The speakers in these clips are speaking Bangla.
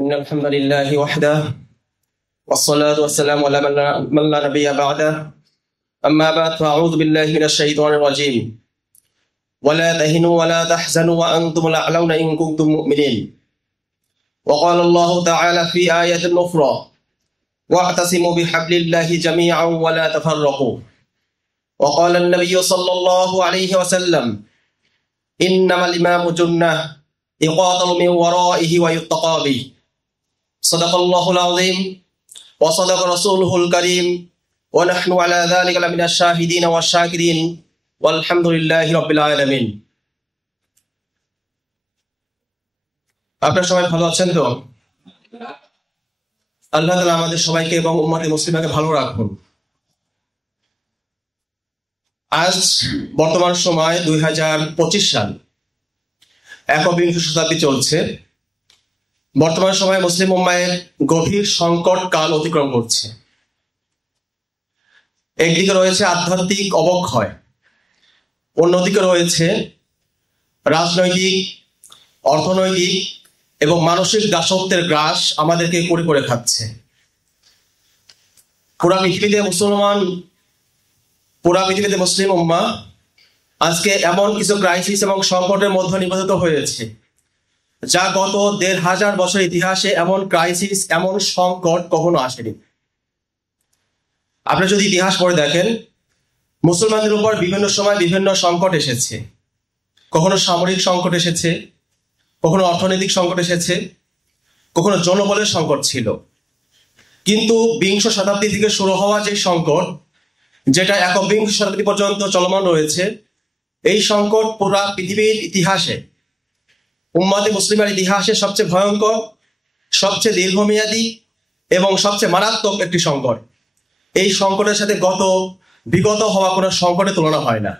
إن الحمد لله وحده والصلاة والسلام على من لا نبي بعده أما بعد فأعوذ بالله من الشيطان الرجيم ولا تهنوا ولا تحزنوا وأنتم الأعلون إن كنتم مؤمنين وقال الله تعالى في آية أخرى واعتصموا بحبل الله جميعا ولا تفرقوا وقال النبي صلى الله عليه وسلم إنما الإمام جنة يقاتل من ورائه ويتقى به صدق الله العظيم وصدق رسوله الكريم ونحن على ذلك لمن الشاهدين والشاكرين والحمد لله رب العالمين। আপনারা সবাই ভালো আছেন তো? আল্লাহ তাআলা আমাদের সবাইকে এবং উম্মতে মুসলিমাকে ভালো রাখুন। আজ বর্তমান সময় 2025 সাল, একবিংশ শতাব্দী চলছে। বর্তমান সময়ে মুসলিম উম্মাহের গভীর সংকট কাল অতিক্রম করছে। একদিকে রয়েছে আধ্যাত্মিক অবক্ষয়, অন্যদিকে রয়েছে রাজনৈতিক, অর্থনৈতিক এবং মানসিক দাসত্বের গ্রাস আমাদেরকে করে করে খাচ্ছে। পুরা পৃথিবীতে মুসলিম উম্মাহ আজকে এমন কিছু ক্রাইসিস এবং সংকটের মধ্যে নিবদ্ধ হয়েছে যা গত ১৫০০ বছর ইতিহাসে এমন ক্রাইসিস, এমন সংকট কখনো আসেনি। আপনি যদি ইতিহাস পড়ে দেখেন, মুসলমানদের উপর বিভিন্ন সময় বিভিন্ন সংকট এসেছে। কখনো সামরিক সংকট এসেছে, কখনো অর্থনৈতিক সংকট এসেছে, কখনো জনবলের সংকট ছিল। কিন্তু বিংশ শতাব্দী থেকে শুরু হওয়া যে সংকট, যেটা একবিংশ শতাব্দী পর্যন্ত চলমান রয়েছে, এই সংকট পুরা পৃথিবীর ইতিহাসে, উম্মতে মুসলিমের ইতিহাসে সবচেয়ে ভয়ঙ্কর, সবচেয়ে দীর্ঘমেয়াদী এবং সবচেয়ে মারাত্মক একটি সংকট। এই সংকটের সাথে বিগত হওয়া কোনো সংকটের তুলনা হয় না।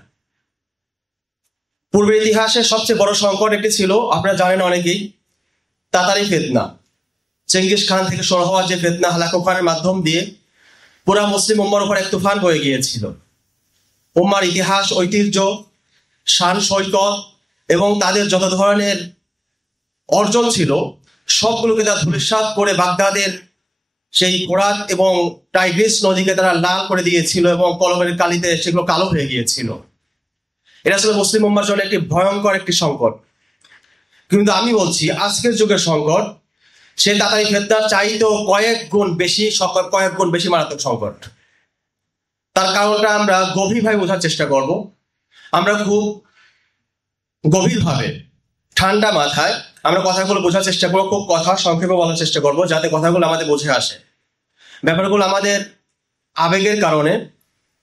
পূর্বের ইতিহাসে সবচেয়ে বড় সংকট একটি ছিল, আপনারা জানেন অনেকেই, তাতারি ফিতনা। চেঙ্গিস খান থেকে শুরু হওয়া যে ফিতনা, হালাকু খানের মাধ্যম দিয়ে পুরা মুসলিম উম্মার উপর এক তুফান বয়ে গিয়েছিল। উম্মার ইতিহাস, ঐতিহ্য, শান সৈকত এবং তাদের যত ধরনের অর্জন ছিল সবগুলোকে তারা ধূলিসাৎ করে বাগদাদের সেই ফোরাত এবং টাইগ্রিস নদীকে তারা লাল করে দিয়েছিল এবং কলমের কালিতে সেগুলো কালো হয়ে গিয়েছিল। এটা ছিল মুসলিম উম্মার জন্য একটি ভয়ঙ্কর একটি সংকট। কিন্তু আমি বলছি, আজকের যুগের সংকট সে তাতারি ফিতনার চাইতেও কয়েক গুণ বেশি মারাত্মক সংকট। তার কারণটা আমরা গভীরভাবে বোঝার চেষ্টা করব। আমরা খুব গভীরভাবে ঠান্ডা মাথায় আমরা কথাগুলো বোঝার চেষ্টা করবো, খুব কথা সংক্ষেপে বলার চেষ্টা করব, যাতে কথাগুলো আমাদের বুঝে আসে। ব্যাপারগুলো আমাদের আবেগের কারণে,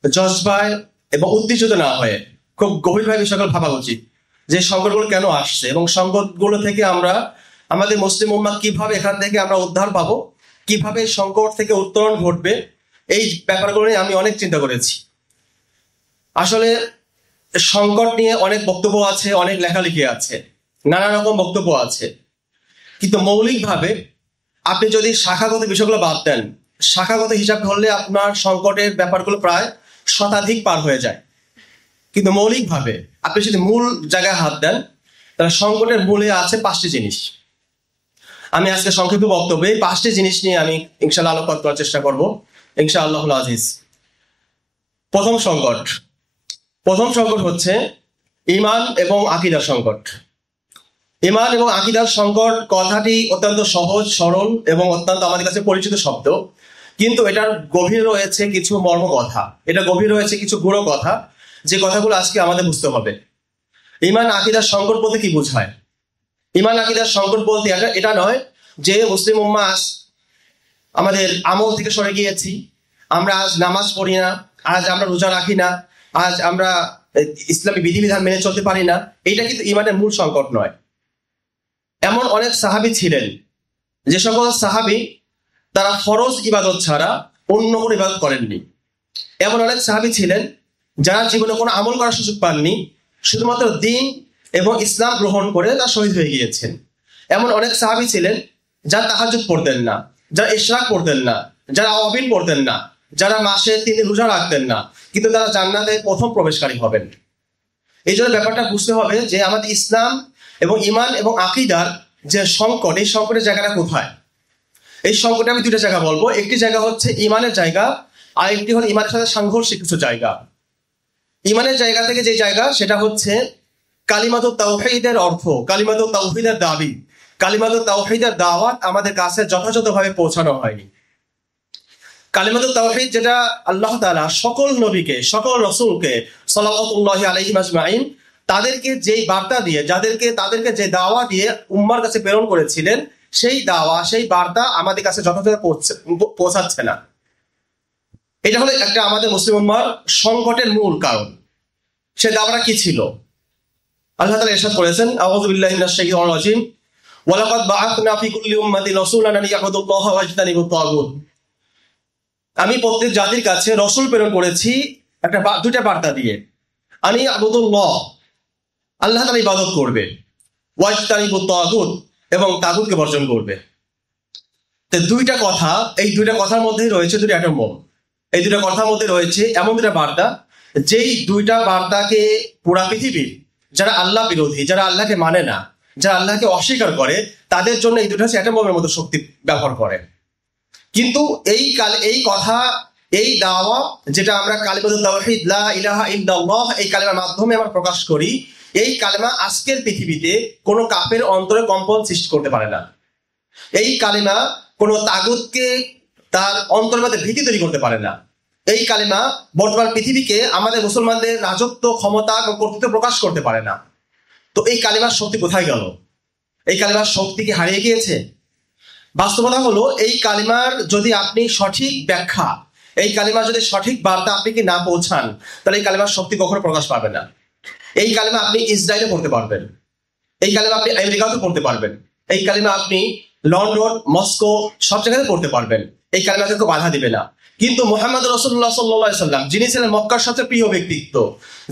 জজবায় এবং উত্তেজিত না হয়ে খুব গভীরভাবে বিষয়গুলো ভাবা উচিত, যে সংকটগুলো কেন আসছে এবং সংকটগুলো থেকে আমরা আমাদের মুসলিম উম্মাহ কিভাবে এখান থেকে আমরা উদ্ধার পাবো, কিভাবে সংকট থেকে উত্তরণ ঘটবে। এই ব্যাপারগুলো নিয়ে আমি অনেক চিন্তা করেছি। আসলে সংকট নিয়ে অনেক বক্তব্য আছে, অনেক লেখালেখি আছে, নানা রকম বক্তব্য আছে। কিন্তু মৌলিকভাবে আপনি যদি শাখাগত বিষয়গুলো বাদ দেন, শাখাগত হিসাব ধরলে আপনার সংকটের ব্যাপারগুলো প্রায় শতাধিক পার হয়ে যায়। কিন্তু মৌলিকভাবে আপনি যদি মূল জায়গায় হাত দেন, তাহলে সংকটের মূলে আছে 5টি জিনিস। আমি আজকে সংক্ষিপ্ত বক্তব্যে 5টি জিনিস নিয়ে আমি ইনশাআল্লাহ আলোকপাত করার চেষ্টা করব, ইনশাআল্লাহুল আজিজ। প্রথম সংকট হচ্ছে ঈমান এবং আকীদার সংকট। ঈমান এবং আকীদার সংকট কথাটি অত্যন্ত সহজ সরল এবং অত্যন্ত আমাদের কাছে পরিচিত শব্দ, কিন্তু এটার গভীরে রয়েছে কিছু মর্ম কথা, এটা গভীরে রয়েছে কিছু গুঁড়ো কথা, যে কথাগুলো আজকে আমাদের বুঝতে হবে। ঈমান আকীদার সংকট বলতে কি বোঝায়? ঈমান আকীদার সংকট বলতে এটা নয় যে মুসলিম উম্মাহ আমাদের আমল থেকে সরে গিয়েছি, আমরা আজ নামাজ পড়ি না, আজ আমরা রোজা রাখি না, আজ আমরা ইসলামী বিধিবিধান মেনে চলতে পারি না। এইটা কিন্তু ঈমানের মূল সংকট নয়। এমন অনেক সাহাবী ছিলেন, যে সকল সাহাবী তারা ফরজ ইবাদত ছাড়া অন্য কোনো ইবাদত করেননি। এমন অনেক সাহাবী ছিলেন যারা জীবনে কোনো আমল করার সুযোগ পাননি, শুধুমাত্র দ্বীন এবং ইসলাম গ্রহণ করে তারা শহীদ হয়ে গিয়েছেন। এমন অনেক সাহাবী ছিলেন যারা তাহাজ্জুদ পড়তেন না, যারা ইশরাক পড়তেন না, যারা আওয়াবিন পড়তেন না, যারা মাসে 3 দিন রোজা রাখতেন না, কিন্তু তারা জান্নাতে প্রথম প্রবেশকারী হবেন। এই জন্য ব্যাপারটা বুঝতে হবে যে আমাদের ইসলাম এবং ইমান এবং আকীদার যে সংকট, এই সংকটের জায়গাটা কোথায়? এই সংকটে আমি দুইটা জায়গা বলবো। একটি জায়গা হচ্ছে ইমানের জায়গা, আর একটি হল ইমানের সাথে সাংঘর্ষিক কিছু জায়গা। ইমানের জায়গা থেকে যে জায়গা, সেটা হচ্ছে কালিমাতুত তাওহীদের অর্থ, কালিমাতুত তাওহীদের দাবি, কালিমাতুত তাওহীদের দাওয়াত আমাদের কাছে যথাযথভাবে পৌঁছানো হয়নি। কালিমাতুত তাওহীদ যেটা আল্লাহ তাআলা সকল নবীকে, সকল রাসূলকে সাল্লাল্লাহু আলাইহি আজমাইন তাদেরকে যেই বার্তা দিয়ে, তাদেরকে যে দাওয়া দিয়ে উম্মার কাছে প্রেরণ করেছিলেন, সেই দাওয়া, সেই বার্তা আমাদের কাছে যথাযথ পৌঁছাচ্ছে না। এটা হলো একটা আমাদের মুসলিম উম্মার সংকটের মূল কারণ। সে দাওয়াটা কি ছিল? আল্লাহ তাআলা ইরশাদ করেছেন, আউযু বিল্লাহি মিনাশ শাইতানির রাজিম, ওয়া লাকাদ বাআথনা ফি কুল্লি উম্মাতিন রাসূলান আন ইয়াবুদুল্লাহা ওয়া ইয়াজতানিবুত তাগুত। আমি প্রত্যেক জাতির কাছে রসুল প্রেরণ করেছি দুইটা বার্তা দিয়ে, আনি আবুদুল্লাহ, আল্লাহ তাআলা ইবাদত করবে, ওয়াজতানিবুত তাগুত, এবং তাগুতকে বর্জন করবে। তো দুইটা কথা, এই দুইটা কথার মধ্যেই রয়েছে দুটো অ্যাটম বোম। এই দুইটা কথার মধ্যে রয়েছে এমন দুটা বার্তা, যেই দুইটা বার্তাকে পুরা পৃথিবীর যারা আল্লাহ বিরোধী, যারা আল্লাহকে মানে না, যারা আল্লাহকে অস্বীকার করে, তাদের জন্য এই দুটো হচ্ছে অ্যাটম বোমের মতো শক্তি ব্যবহার করে। কিন্তু এই কথা, এই দাওয়া যেটা আমরা কালিমাতুত তাওহীদ লা ইলাহা ইল্লাল্লাহ এই কালিমার মাধ্যমে আমরা প্রকাশ করি, এই কালিমা আজকের পৃথিবীতে কোনো কাফের অন্তরে কম্পন সৃষ্টি করতে পারে না। এই কালিমা কোনো তাগুতকে তার অন্তরের মধ্যে ভীতি তৈরি করতে পারে না। এই কালিমা বর্তমান পৃথিবীকে, আমাদের মুসলমানদের রাজত্ব, ক্ষমতা এবং কর্তৃত্ব প্রকাশ করতে পারে না। তো এই কালিমার শক্তি কোথায় গেল? এই কালিমার শক্তি কি হারিয়ে গিয়েছে? বাস্তবতা হলো, এই কালিমার যদি আপনি সঠিক ব্যাখ্যা, এই কালিমার যদি সঠিক বার্তা আপনি কি না পৌঁছান, তাহলে এই কালিমার শক্তি কখনো প্রকাশ পাবে না। এই কালিমা আপনি ইসরায়েলে পড়তে পারবেন, এই কালিমা আপনি আমেরিকাতে পড়তে পারবেন, এই কালিমা আপনি লন্ডন, মস্কো সব জায়গাতে পড়তে পারবেন। এই কালিমাকে কেউ বাধা দিবে না। কিন্তু মুহাম্মদ রাসূলুল্লাহ সাল্লাল্লাহু আলাইহি সাল্লাম, যিনি ছিলেন মক্কার সবচেয়ে প্রিয় ব্যক্তিত্ব,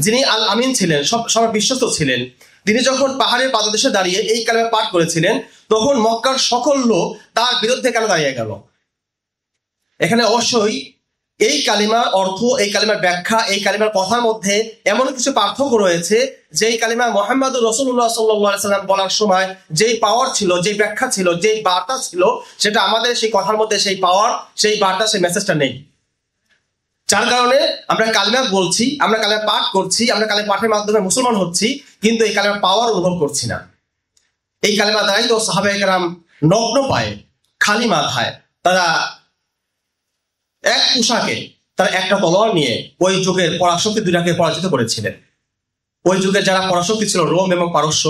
যিনি আল আমিন ছিলেন, সবার বিশ্বস্ত ছিলেন, তিনি যখন পাহাড়ের পাদদেশে দাঁড়িয়ে এই কালিমা পাঠ করেছিলেন, তখন মক্কার সকল লোক তার বিরুদ্ধে কেন দাঁড়িয়ে গেল? এখানে অবশ্যই এই কালিমার অর্থ, এই কালিমার ব্যাখ্যা, এই কালিমার কথার মধ্যে এমন কিছু পার্থক্য রয়েছে, যেই কালিমা মুহাম্মদ রাসূলুল্লাহ সাল্লাল্লাহু আলাইহি সাল্লাম বলার সময় যেই পাওয়ার ছিল, যেই ব্যাখ্যা ছিল, যেই বার্তা ছিল, সেটা আমাদের সেই কথার মধ্যে সেই পাওয়ার, সেই বার্তা, সেই মেসেজটা নেই। যার কারণে আমরা কালিমা বলছি, আমরা কালিমা পাঠ করছি, আমরা কালিমা পাঠের মাধ্যমে মুসলমান হচ্ছি, কিন্তু এই কালিমার পাওয়ার অনুভব করছি না। এই কালিমা দ্বারাই তো সাহাবায়ে কেরাম নগ্ন পায়ে, খালি মাথায়, তারা এক পোশাকে, তারা একটা তলোয়ার নিয়ে ওই যুগের পরাশক্তি দুইটাকে পরাজিত করেছিলেন। ওই যুগের যারা পরাশক্তি ছিল, রোম এবং পারস্য,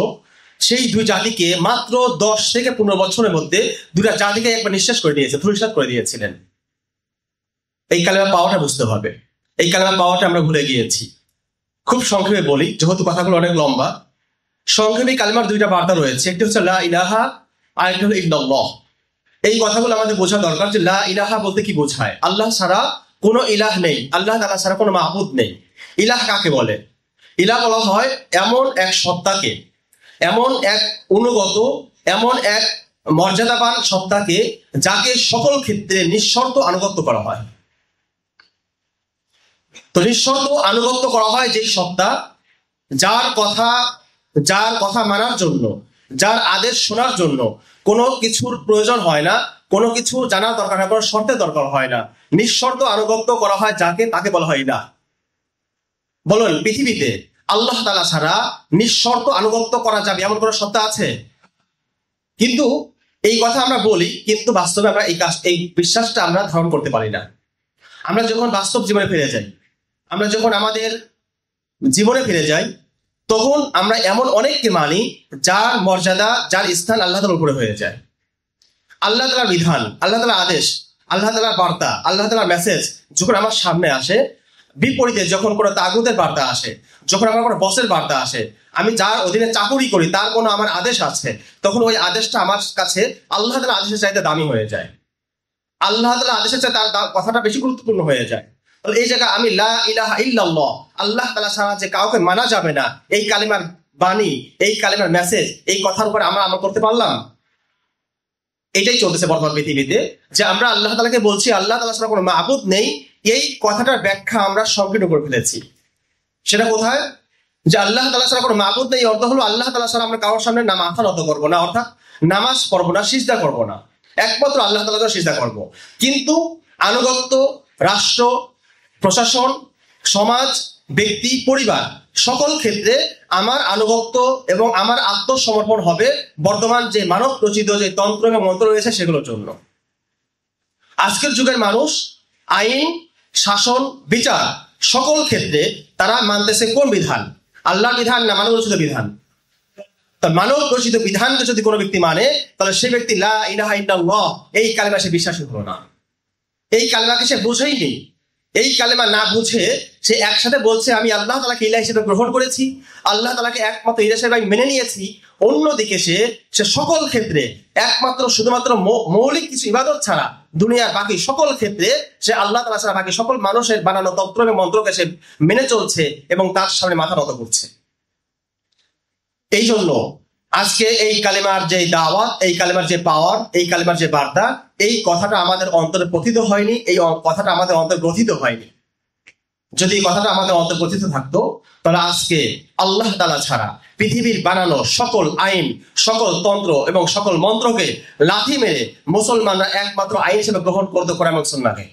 সেই দুই জাতিকে মাত্র 10 থেকে 15 বছরের মধ্যে দুইটা জাতিকে একবার নিঃশেষ করে দিয়েছে, ধূলিসাৎ করে দিয়েছিলেন। এই কালিমা পাওয়াটা বুঝতে হবে। এই কালিমা পাওয়াটা আমরা ভুলে গিয়েছি। খুব সংক্ষেপে বলি, যেহেতু কথাগুলো অনেক লম্বা। সংক্ষেপে কালিমার দুইটা বার্তা রয়েছে, একটি হচ্ছে লা ইলাহা, আর একটি হলো ইল্লাল্লাহ। এই কথাগুলো আমাদের বোঝা দরকার যে লা ইলাহা বলতে কি বোঝায়। আল্লাহ ছাড়া কোনো ইলাহ নেই, আল্লাহ তাআলা ছাড়া কোনো মাবুদ নেই। ইলাহ কাকে বলে? ইলাহ বলা হয় এমন এক সত্তাকে, এমন এক অনুগত, এমন এক মর্যাদাবান সত্তাকে, যাকে সকল ক্ষেত্রে নিঃশর্ত আনুগত্য করা হয়। তো নিঃশর্ত আনুগত্য করা হয় যেই সত্তা, যার কথা মানার জন্য, যার আদেশ শোনার জন্য কোনো কিছুর প্রয়োজন হয় না, কোনো কিছু জানার দরকার হয়, কোনো শর্তের দরকার হয় না। নিঃশর্ত আনুগত্য করা হয় যাকে, তাকে বলা হয় ইলাহ। বলুন, পৃথিবীতে আল্লাহ তাআলা ছাড়া নিঃশর্ত আনুগত্য করা যাবে এমন কোনো সত্তা আছে? কিন্তু এই কথা আমরা বলি, কিন্তু বাস্তবে আমরা এই বিশ্বাসটা আমরা ধারণ করতে পারি না। আমরা যখন বাস্তব জীবনে ফিরে যাই, আমরা যখন আমাদের জীবনে ফিরে যাই, তখন আমরা এমন অনেককে মানি যার মর্যাদা, যার স্থান আল্লাহ তাআলার উপরে হয়ে যায়। আল্লাহ তাআলার বিধান, আল্লাহ তাআলার আদেশ, আল্লাহ তাআলার বার্তা, আল্লাহ তাআলার মেসেজ যখন আমার সামনে আসে, বিপরীতে যখন কোনো তাগুতের বার্তা আসে, যখন আমার কোনো বসের বার্তা আসে, আমি যার অধীনে চাকুরি করি, তার কোনো আমার আদেশ আছে, তখন ওই আদেশটা আমার কাছে আল্লাহ তাআলার আদেশের চাইতে দামি হয়ে যায়। আল্লাহ তাআলার আদেশের চাইতে তার কথাটা বেশি গুরুত্বপূর্ণ হয়ে যায়। এই জায়গায় আমি লা ইলাহা ইল্লাল্লাহ, আল্লাহ তাআলা ছাড়া যে কাউকে মানা যাবে না, এই কালিমার বাণী, এই কালিমার মেসেজ, এই কথার উপর আমরা আমল করতে পারলাম? এটাই চলতেছে বর্তমান পৃথিবীতে, যে আমরা আল্লাহ তাআলাকে বলছি আল্লাহ তাআলা ছাড়া কোনো মাবুদ নেই, এই কথাটার ব্যাখ্যা আমরা সংকীর্ণ করে ফেলেছি। সেটা কোথায়? যে আল্লাহ তাআলা ছাড়া কোনো মাবুদ নেই, অর্থ হলো আল্লাহ তাআলা ছাড়া আমরা কারোর সামনে না মাথা নত করবো না, অর্থাৎ নামাজ পড়বো না, সিজদা করবো না, একমাত্র আল্লাহ তাআলা ছাড়া সিজদা করবো। কিন্তু আনুগত্য, রাষ্ট্র, প্রশাসন, সমাজ, ব্যক্তি, পরিবার সকল ক্ষেত্রে আমার আনুগত্য এবং আমার আত্মসমর্পণ হবে বর্তমান যে মানব রচিত যে তন্ত্র এবং মন্ত্র রয়েছে সেগুলোর জন্য। আজকের যুগের মানুষ আইন, শাসন, বিচার সকল ক্ষেত্রে তারা মানতেছে কোন বিধান? আল্লাহর বিধান না মানব রচিত বিধান? তা মানব রচিত বিধানকে যদি কোনো ব্যক্তি মানে, তাহলে সে ব্যক্তি লা ইলাহা ইল্লাল্লাহ এই কালেমা সে বিশ্বাসী হলো না, এই কালেমাকে সে বুঝেইনি। এই কালেমা না বুঝে সে একসাথে বলছে আমি আল্লাহ তাআলাকে ইলাহ হিসেবে গ্রহণ করেছি, আল্লাহ তাআলাকে একমাত্র ইলাহ হিসেবে আমি মেনে নিয়েছি। অন্যদিকে সে সকল ক্ষেত্রে একমাত্র শুধুমাত্র মৌলিক কিছু ইবাদত ছাড়া দুনিয়ার বাকি সকল ক্ষেত্রে সে আল্লাহ তাআলা ছাড়া বাকি সকল মানুষের বানানো তন্ত্র এবং মন্ত্রকে সে মেনে চলছে এবং তার সামনে মাথা নত করছে। এই জন্য আজকে এই কালেমার যে দাওয়াত, এই কালেমার যে পাওয়ার, এই কালেমার যে বার্তা, এই কথাটা আমাদের অন্তরে পতিত হয়নি, এই কথাটা আমাদের অন্তরে গ্রথিত হয়নি। যদি এই কথাটা আমাদের অন্তরে গ্রথিত থাকতো, তাহলে আজকে আল্লাহ তাআলা ছাড়া পৃথিবীর বানানো সকল আইন, সকল তন্ত্র এবং সকল মন্ত্রকে লাথি মেরে মুসলমানরা একমাত্র আইন হিসেবে গ্রহণ করতে কোরআন এবং সুন্নাহকে।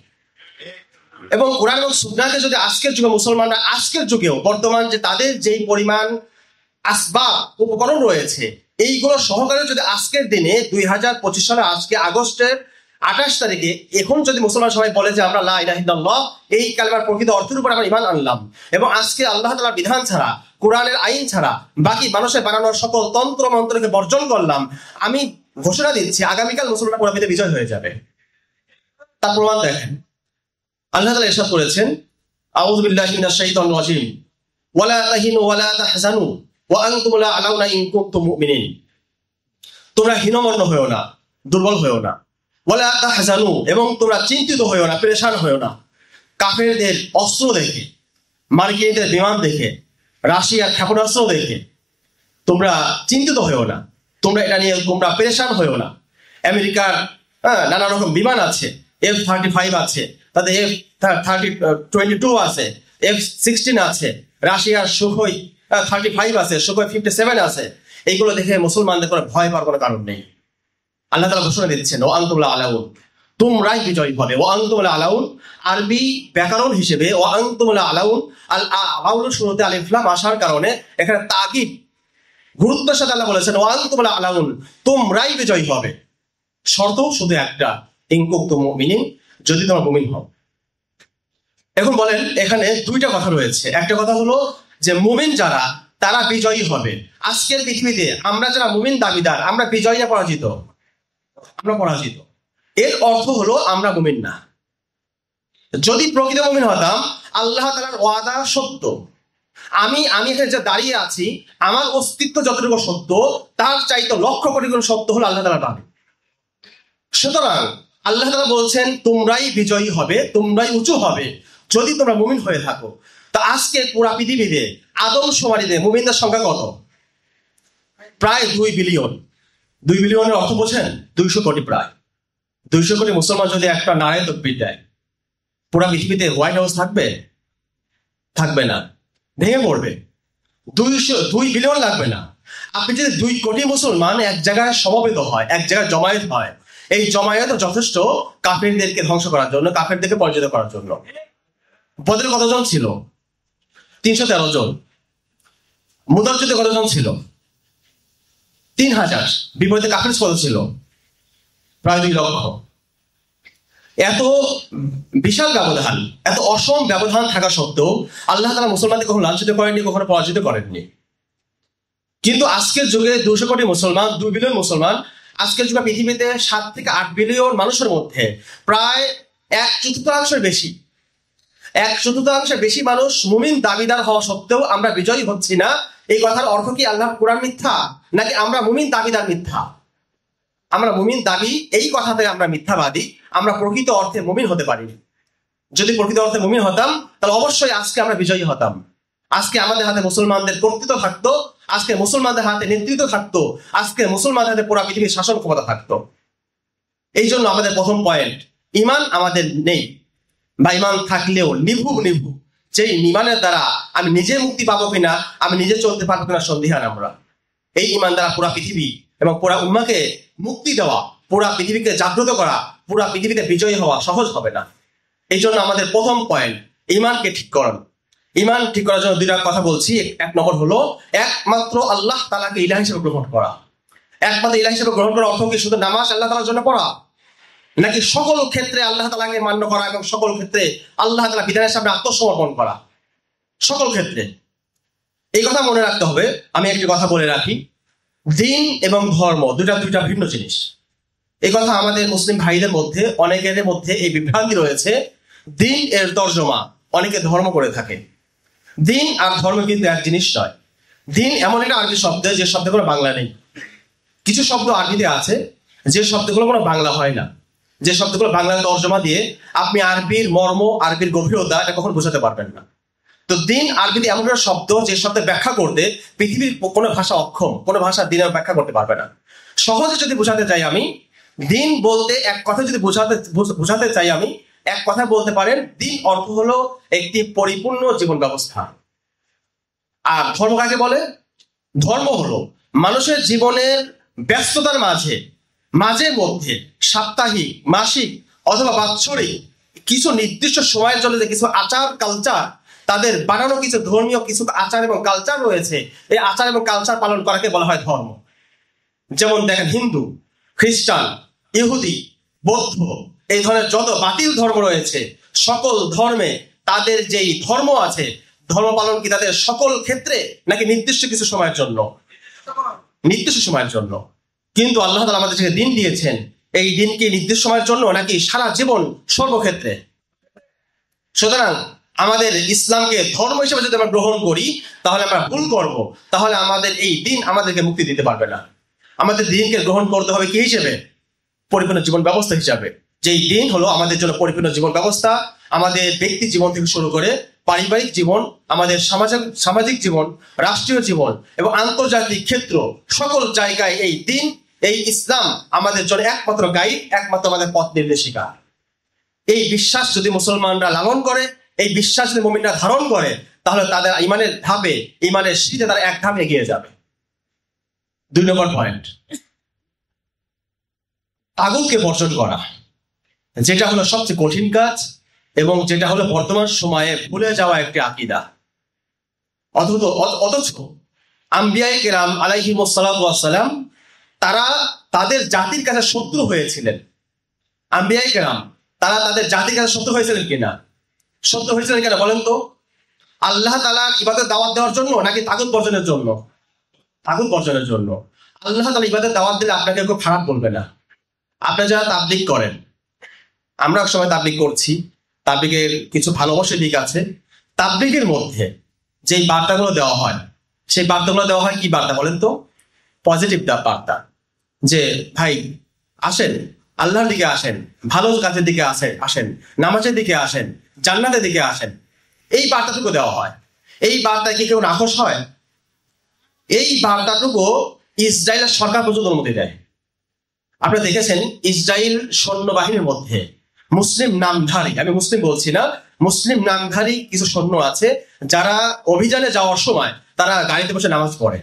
এবং কোরআন এবং সুন্নাহকে যদি আজকের যুগে মুসলমানরা আজকের যুগেও বর্তমান যে তাদের যেই পরিমাণ আসবাব উপকরণ রয়েছে এইগুলো সহকারে যদি আজকের দিনে 2025 সালে আজকে আগস্টের 28 তারিখে এখন যদি মুসলমান সবাই বলে যে আমরা লা ইলাহা ইল্লাল্লাহ এই কালেমার প্রকৃত অর্থের উপর আমরা ঈমান আনলাম এবং আজকে আল্লাহ তাআলার বিধান ছাড়া, কোরআনের আইন ছাড়া বাকি মানুষের বানানোর সকল তন্ত্র মন্ত্রকে বর্জন করলাম, আমি ঘোষণা দিচ্ছি আগামীকাল মুসলমানরা পুরোপুরি বিজয় হয়ে যাবে। তার প্রমাণ দেখেন, আল্লাহ তাআলা ইরশাদ করেছেন আউযু বিল্লাহি মিনাশ শাইতানির রাজিম ওয়ালা তাহিনু ওয়ালা তাহজানু ওয়া আনতুম লা আলাউনা ইন কুনতুম মুমিনিন। তোমরা হীনমন্য হয়ো না, দুর্বল হয়ো না, ওয়ালা তাহজানু এবং তোমরা চিন্তিত হয়ো না, পেরেশান হয়ো না। কাফেরদের অস্ত্র দেখে, মার্কিনীদের বিমান দেখে, রাশিয়ার ক্ষেপণাস্ত্র দেখে তোমরা চিন্তিত হয়ো না, তোমরা এটা নিয়ে তোমরা পেরেশান হয়ো না। আমেরিকার নানা রকম বিমান আছে, F-35 আছে, তাদের F-22 আছে, F-16 আছে, রাশিয়ার সুখোই 35 আছে, সুখোই 57 আছে। এইগুলো দেখে মুসলমানদের কোনো ভয় পাওয়ার কোনো কারণ নেই। আল্লাহ তাআলা ঘোষণা দিচ্ছেন ও আনতুম লা আলাউন, তোমরাই বিজয়ী হবে। ও আনতুম লা আলাউন আরবি ব্যাকরণ হিসেবে ও আনতুম লা আলাউন, আল আউলের শুরুতে আলিফ লাম আসার কারণে এখানে তাকিদ গুরুত্বের সাথে আল্লাহ বলেছেন ও আনতুম লা আলাউন, তোমরাই বিজয়ী হবে। শর্ত শুধু একটা, ইন কুনতুম মুমিনিন, যদি তোমরা মুমিন হও। এখন বলেন এখানে দুইটা কথা রয়েছে। একটা কথা হলো যে মুমিন যারা তারা বিজয়ী হবে। আজকের পৃথিবীতে আমরা যারা মুমিন দাবিদার আমরা বিজয়ী না পরাজিত? আমরা পরাজিত। এর অর্থ হলো আমরা মুমিন না। যদি প্রকৃত মুমিন হতাম, আল্লাহ তাআলার ওয়াদা সত্য, আমি এখানে যে দাঁড়িয়ে আছি আমার অস্তিত্ব যতটুকু সত্য তার চাইতে লক্ষ কোটি গুণ সত্য হলো আল্লাহ তাআলার দাবি। সুতরাং আল্লাহ তাআলা বলছেন তোমরাই বিজয়ী হবে, তোমরাই উঁচু হবে যদি তোমরা মুমিন হয়ে থাকো। তা আজকে পুরা পৃথিবীতে আদমশুমারিতে মুমিনদের সংখ্যা কত? প্রায় 2 বিলিয়ন। 2 বিলিয়নের অর্থ বোঝেন? 200 কোটি। প্রায় 200 কোটি মুসলমান যদি একটা নারায়ে তাকবীর দেয়, পুরা পৃথিবীতে হোয়াইট হাউস থাকবে? থাকবে না, ভেঙে পড়বে। 2 বিলিয়ন লাগবে না। আপনি যদি 2 কোটি মুসলমান এক জায়গায় সমবেত হয়, এক জায়গায় জমায়েত হয়, এই জমায়েত যথেষ্ট কাফেরদেরকে ধ্বংস করার জন্য, কাফেরদেরকে পরাজিত করার জন্য। বদরে কতজন ছিল? 313 জন। মুদারযুদ্ধে কতজন ছিল? 3000। বিপরীতে কাফের কত ছিল? প্রায় 2 লক্ষ। এত বিশাল ব্যবধান, এত অসম ব্যবধান থাকা সত্ত্বেও আল্লাহ তাআলা মুসলমানদের কখনো লাঞ্ছিত করেননি, কখনো পরাজিত করেননি। কিন্তু আজকের যুগে 200 কোটি মুসলমান, 2 বিলিয়ন মুসলমান, আজকের যুগে পৃথিবীতে 7 থেকে 8 বিলিয়ন মানুষের মধ্যে প্রায় 1/4 বেশি, 1/4 বেশি মানুষ মুমিন দাবিদার হওয়া সত্ত্বেও আমরা বিজয়ী হচ্ছি না। এই কথার অর্থ কি আল্লাহর কোরআন মিথ্যা, নাকি আমরা মুমিন দাবিদার মিথ্যা? আমরা মুমিন দাবি এই কথাতে আমরা মিথ্যাবাদী, আমরা প্রকৃত অর্থে মুমিন হতে পারিনি। যদি প্রকৃত অর্থে মুমিন হতাম তাহলে অবশ্যই আজকে আমরা বিজয়ী হতাম। আজকে আমাদের হাতে মুসলমানদের কর্তৃত্ব থাকতো, আজকে মুসলমানদের হাতে নেতৃত্ব থাকতো, আজকে মুসলমানদের হাতে পুরা পৃথিবীর শাসন ক্ষমতা থাকতো। এই জন্য আমাদের প্রথম পয়েন্ট, ঈমান আমাদের নেই, বা ঈমান থাকলেও নিভু যেই ইমানের দ্বারা আমি নিজে মুক্তি পাবো কিনা, আমি নিজে চলতে পারবো কিনা সন্দিহান আমরা। এই ইমান দ্বারা পুরা পৃথিবী এবং পুরা উম্মাকে মুক্তি দেওয়া, পুরা পৃথিবীকে জাগ্রত করা, পুরা পৃথিবীতে বিজয়ী হওয়া সহজ হবে না। এই জন্য আমাদের প্রথম পয়েন্ট ইমানকে ঠিক করানো। ইমান ঠিক করার জন্য দুইটা কথা বলছি। এক নম্বর হলো একমাত্র আল্লাহ তাআলাকে ইলাহ হিসেবে গ্রহণ করা। একমাত্র ইলাহ হিসেবে গ্রহণ করার অর্থ কি শুধু নামাজ আল্লাহ তাআলার জন্য পড়া, নাকি সকল ক্ষেত্রে আল্লাহ তাআলাকে মান্য করা এবং সকল ক্ষেত্রে আল্লাহ তাআলা বিধানের সামনে আত্মসমর্পণ করা? সকল ক্ষেত্রে। এই কথা মনে রাখতে হবে। আমি একটি কথা বলে রাখি, দিন এবং ধর্ম দুইটা ভিন্ন জিনিস। এই কথা আমাদের মুসলিম ভাইদের মধ্যে অনেকের মধ্যে এই বিভ্রান্তি রয়েছে। দিন এর তর্জমা অনেকে ধর্ম করে থাকে। দিন আর ধর্ম কিন্তু এক জিনিস নয়। দিন এমন একটা আরবি শব্দ যে শব্দগুলো বাংলা নেই। কিছু শব্দ আরবিতে আছে যে শব্দগুলো কোনো বাংলা হয় না, যে শব্দগুলো বাংলা তর্জমা দিয়ে আপনি আরবির মর্ম, আরবির গভীরতা এটা কখন বোঝাতে পারবেন না। তো দিন আরবিতে এমন একটা শব্দ যে শব্দের ব্যাখ্যা করতে পৃথিবীর কোনো ভাষা অক্ষম, কোনো ভাষা দিনের ব্যাখ্যা করতে পারবে না। সহজে যদি বোঝাতে চাই আমি, দিন বলতে এক কথা যদি বোঝাতে চাই আমি, এক কথা বলতে পারেন দিন অর্থ হলো একটি পরিপূর্ণ জীবন ব্যবস্থা। আর ধর্ম কাকে বলে? ধর্ম হলো মানুষের জীবনের ব্যস্ততার মাঝে মধ্যে সাপ্তাহিক, মাসিক অথবা বাৎসরিক কিছু নির্দিষ্ট সময়ের জন্য যে কিছু আচার কালচার, তাদের বানানো কিছু ধর্মীয় কিছু আচার এবং কালচার রয়েছে, এই আচার এবং কালচার পালন করাকে বলা হয় ধর্ম। যেমন দেখেন, হিন্দু, খ্রিস্টান, ইহুদি, বৌদ্ধ, এই ধরনের যত বাতিল ধর্ম রয়েছে, সকল ধর্মে তাদের যেই ধর্ম আছে, ধর্ম পালন কি তাদের সকল ক্ষেত্রে নাকি নির্দিষ্ট কিছু সময়ের জন্য? নির্দিষ্ট সময়ের জন্য। কিন্তু আল্লাহ তাআলা আমাদের যে দিন দিয়েছেন, এই দিন কি নির্দিষ্ট সময়ের জন্য নাকি সারা জীবন সর্বক্ষেত্রে? সুতরাং আমাদের ইসলামকে ধর্ম হিসেবে যদি আমরা গ্রহণ করি তাহলে আমরা ভুল করব। তাহলে আমাদের এই দিন আমাদেরকে মুক্তি দিতে পারবে না। আমাদের দিনকে গ্রহণ করতে হবে কি হিসেবে? পরিপূর্ণ জীবন ব্যবস্থা হিসাবে। যেই দিন হলো আমাদের জন্য পরিপূর্ণ জীবন ব্যবস্থা। আমাদের ব্যক্তি জীবন থেকে শুরু করে পারিবারিক জীবন, আমাদের সামাজিক জীবন, রাষ্ট্রীয় জীবন এবং আন্তর্জাতিক ক্ষেত্র, সকল জায়গায় এই দিন, এই ইসলাম আমাদের জন্য একমাত্র গাইড, একমাত্র আমাদের পথ নির্দেশিকা। এই বিশ্বাস যদি মুসলমানরা লালন করে, এই বিশ্বাস যদি মুমিনরা ধারণ করে, তাহলে তাদের ইমানের ধাপে, ইমানের সিঁড়িতে তারা এক ধাপ এগিয়ে যাবে। 2 নম্বর পয়েন্ট, তাগুতকে বর্জন করা, যেটা হলো সবচেয়ে কঠিন কাজ এবং যেটা হলো বর্তমান সময়ে ভুলে যাওয়া একটি আকীদা। অথচ আম্বিয়ায়ে কেরাম আলাইহিমুস সালাতু ওয়াস সালাম তারা তাদের জাতির কাছে শত্রু হয়েছিলেন। আম্বিয়ায়ে কেরাম তারা তাদের জাতির কাছে শত্রু হয়েছিলেন কিনা? শত্রু হয়েছিলেন কিনা বলেন তো? আল্লাহ তাআলার ইবাদত দাওয়াত দেওয়ার জন্য নাকি তাগুত বর্জনের জন্য? তাগুত বর্জনের জন্য। আল্লাহ তাআলা ইবাদত দাওয়াত দিলে আপনাকে কেউ খারাপ বলবে না। আপনি যারা তাবলীগ করেন, আমরা এক সময় তাবলীগ করছি, তাবলীগের কিছু ভালোবাসার দিক আছে। তাবলীগের মধ্যে যেই বার্তাগুলো দেওয়া হয়, সেই বার্তাগুলো দেওয়া হয় কি বার্তা বলেন তো? পজিটিভ বার্তা, যে ভাই আসেন, আল্লাহর দিকে আসেন, ভালো কাজের দিকে আসেন, নামাজের দিকে আসেন, জান্নাতের দিকে আসেন, এই বার্তাটুকু দেওয়া হয়। এই বার্তায় কি কেউ নাখোশ হয়? এই বার্তাটুকু ইসরায়েলের সরকার পর্যন্ত অনুমতি দেয়। আপনারা দেখেছেন ইসরায়েল সৈন্যবাহিনীর মধ্যে মুসলিম নামধারী, আমি মুসলিম বলছি না, মুসলিম নামধারী কিছু সৈন্য আছে যারা অভিযানে যাওয়ার সময় তারা গাড়িতে বসে নামাজ পড়ে।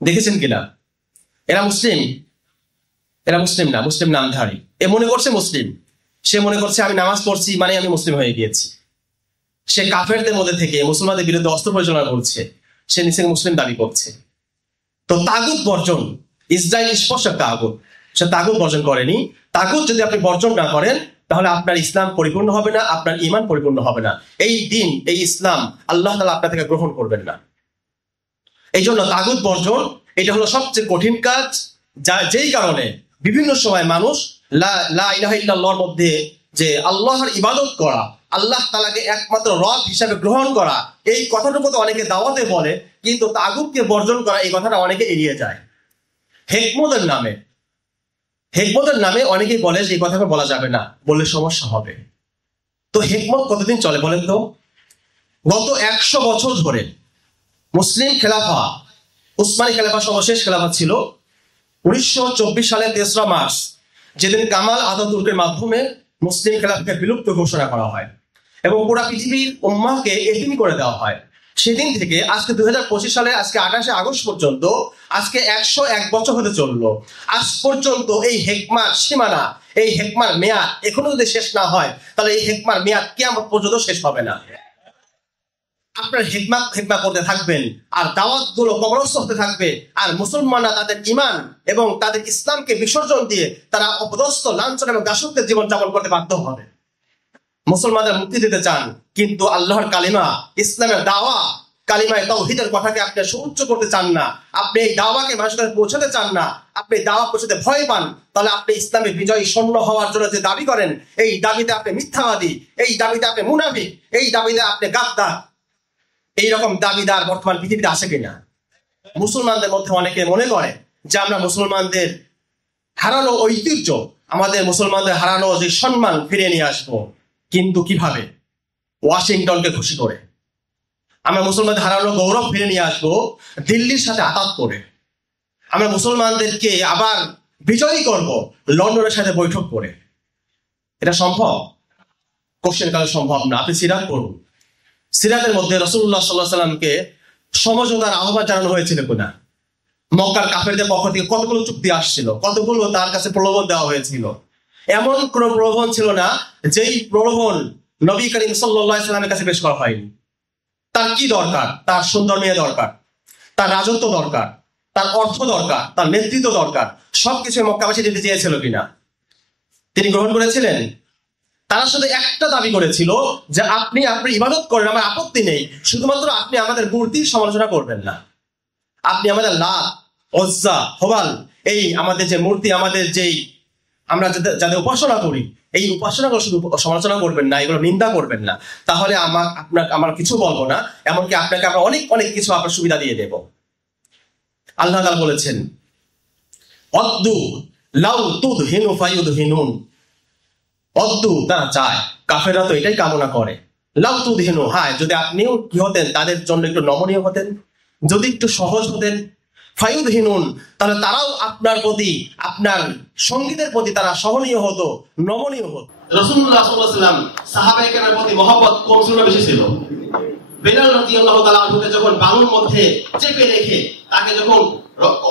দেখেছেন কিনা? এরা মুসলিম না, মুসলিম নামধারী। এ মনে করছে মুসলিম, সে মনে করছে আমি নামাজ পড়ছি মানে আমি মুসলিম হয়ে গিয়েছি। সে কাফেরদের মধ্যে থেকে মুসলমানদের বিরুদ্ধে অস্ত্র পরিচালনা করছে, সে নিজেকে মুসলিম দাবি করছে। তো তাগুত বর্জন, ইসরায়েল স্পষ্ট তাগুত, সে তাগুত বর্জন করেনি। তাগুত যদি আপনি বর্জন না করেন তাহলে আপনার ইসলাম পরিপূর্ণ হবে না, আপনার ঈমান পরিপূর্ণ হবে না। এই দিন, এই ইসলাম আল্লাহ তাআলা আপনার থেকে গ্রহণ করবেন না। এই জন্য তাগুত বর্জন এটা হলো সবচেয়ে কঠিন কাজ, যেই কারণে বিভিন্ন সময় মানুষ লা ইলাহা ইল্লাল্লাহর মধ্যে যে আল্লাহর ইবাদত করা, আল্লাহ তাআলাকে একমাত্র রব হিসাবে গ্রহণ করা, এই কথাটুকু তো অনেকে দাওয়াতে বলে, কিন্তু তাগুতকে বর্জন করা এই কথাটা অনেকে এড়িয়ে যায়। হেকমতের নামে অনেকেই বলে যে এই কথাটা বলা যাবে না, বললে সমস্যা হবে। তো হেকমত কতদিন চলে বলেন তো? গত 100 বছর ধরে মুসলিম খেলাফা, উসমানী খেলাফা সর্বশেষ খেলাফা ছিল 1924 সালের 3রা মার্চ, যেদিন কামাল আতাতুর্কের মাধ্যমে মুসলিম খেলাফাকে বিলুপ্ত ঘোষণা করা হয়। এবং পুরা পৃথিবীর উম্মাহকে এতিম করে দেওয়া হয়। সেদিন থেকে আজকে 2025 সালে আজকে 28শে আগস্ট পর্যন্ত আজকে 101 বছর হতে চললো। আজ পর্যন্ত এই হেকমার সীমানা, এই হেকমার মেয়াদ এখনো যদি শেষ না হয়, তাহলে এই হেকমার মেয়াদ কিয়ামত পর্যন্ত শেষ হবে না। আপনার হেকমা করতে থাকবেন, আর দাওয়াত গুলো কবরস্থ হতে থাকবে, আর মুসলমানরা তাদের ঈমান এবং তাদের ইসলামকে বিসর্জন দিয়ে তারা অপদস্থ, লাঞ্ছনা এবং দাসত্বের জীবন যাপন করতে বাধ্য হবে। মুসলমানদের মুক্তি দিতে চান, কিন্তু আল্লাহর কালিমা, ইসলামের দাওয়া, কালিমায় তাওহীদের কথাকে আপনি সুউচ্চ করতে চান না, আপনি এই দাওয়াকে মানুষের কাছে পৌঁছাতে চান না, আপনি দাওয়া পৌঁছাতে ভয় পান, তাহলে আপনি ইসলামের বিজয়ী সৈন্য হওয়ার জন্য যে দাবি করেন, এই দাবিতে আপনি মিথ্যাবাদী, এই দাবিতে আপনি মুনাফিক, এই দাবিতে আপনি গাদ্দার। এইরকম দাবিদার বর্তমান পৃথিবীতে আছে কিনা? মুসলমানদের মধ্যে অনেকে মনে করে যে আমরা মুসলমানদের হারানো ঐতিহ্য, আমাদের মুসলমানদের হারানো যে সম্মান ফিরিয়ে নিয়ে আসবো। কিন্তু কিভাবে? ওয়াশিংটনকে খুশি করে। আমরা মুসলমানদের হারানো গৌরব ফিরে নিয়ে আসবো দিল্লির সাথে আঘাত করে। আমরা মুসলমানদেরকে আবার বিজয়ী করব লন্ডনের সাথে বৈঠক করে। এটা সম্ভব? কোশ্চেন কালে সম্ভব না। আপনি সিরাত করুন, সিরাতের মধ্যে রাসূলুল্লাহ সাল্লাল্লাহু আলাইহি ওয়াসাল্লামকে সমঝোতার আহ্বান জানানো হয়েছিল কিনা? মক্কার কাফেরদের পক্ষ থেকে কতগুলো চুক্তি আসছিল, কতগুলো তার কাছে প্রলোভন দেওয়া হয়েছিল। এমন কোন প্রলোভন ছিল না যেই প্রলোভন নবী করিম সাল্লাল্লাহু আলাইহি ওয়াসাল্লামের কাছে পেশ করা হয়নি। তার কি দরকার? তার সুন্দর মেয়ে দরকার, তার রাজত্ব দরকার, তার অর্থ দরকার, তার নেতৃত্ব দরকার। সবকিছু মক্কাবাসী দিতে চেয়েছিল কিনা? তিনি গ্রহণ করেছিলেন? তারা শুধু একটা দাবি করেছিল যে আপনি ইবাদত করেন, আমার আপত্তি নেই, শুধুমাত্র আপনি আমাদের মূর্তির সমালোচনা করবেন না। আপনি আমাদের লাত, উজ্জা, হুবাল, এই আমাদের যে মূর্তি, আমাদের যেই আমরা যাদের উপাসনা করি, এই উপাসনাগুলো শুধু সমালোচনা করবেন না, এগুলো নিন্দা করবেন না। তাহলে আমার কিছু বলবো না, এমনকি আপনাকে আমরা অনেক অনেক কিছু আপনার সুবিধা দিয়ে দেব। আল্লাহ তাআলা বলেছেন, অদ্দু লাউ তুদহিনু ফায়ুদহিনুন। অদ্দু, তারা চায়, কাফেররা তো এটাই কামনা করে। লাউ তুদহিনু, হ্যাঁ, যদি আপনিও কি হতেন, তাদের জন্য একটু নমনীয় হতেন, যদি একটু সহজ হতেন। ফায়ুদহিনুন, তাহলে তারাও আপনার প্রতি, আপনার সঙ্গীদের প্রতি তারা সহনীয় হতো, নমনীয় হতো। রাসূলুল্লাহ সাল্লাল্লাহু আলাইহি ওয়াসাল্লাম সাহাবায়ে কেরামের প্রতি মহব্বত কম ছিল না বেশি ছিল? বেলাল রাদিয়াল্লাহু তাআলা আনহুকে যখন বালুর মধ্যে চেপে রেখে তাকে যখন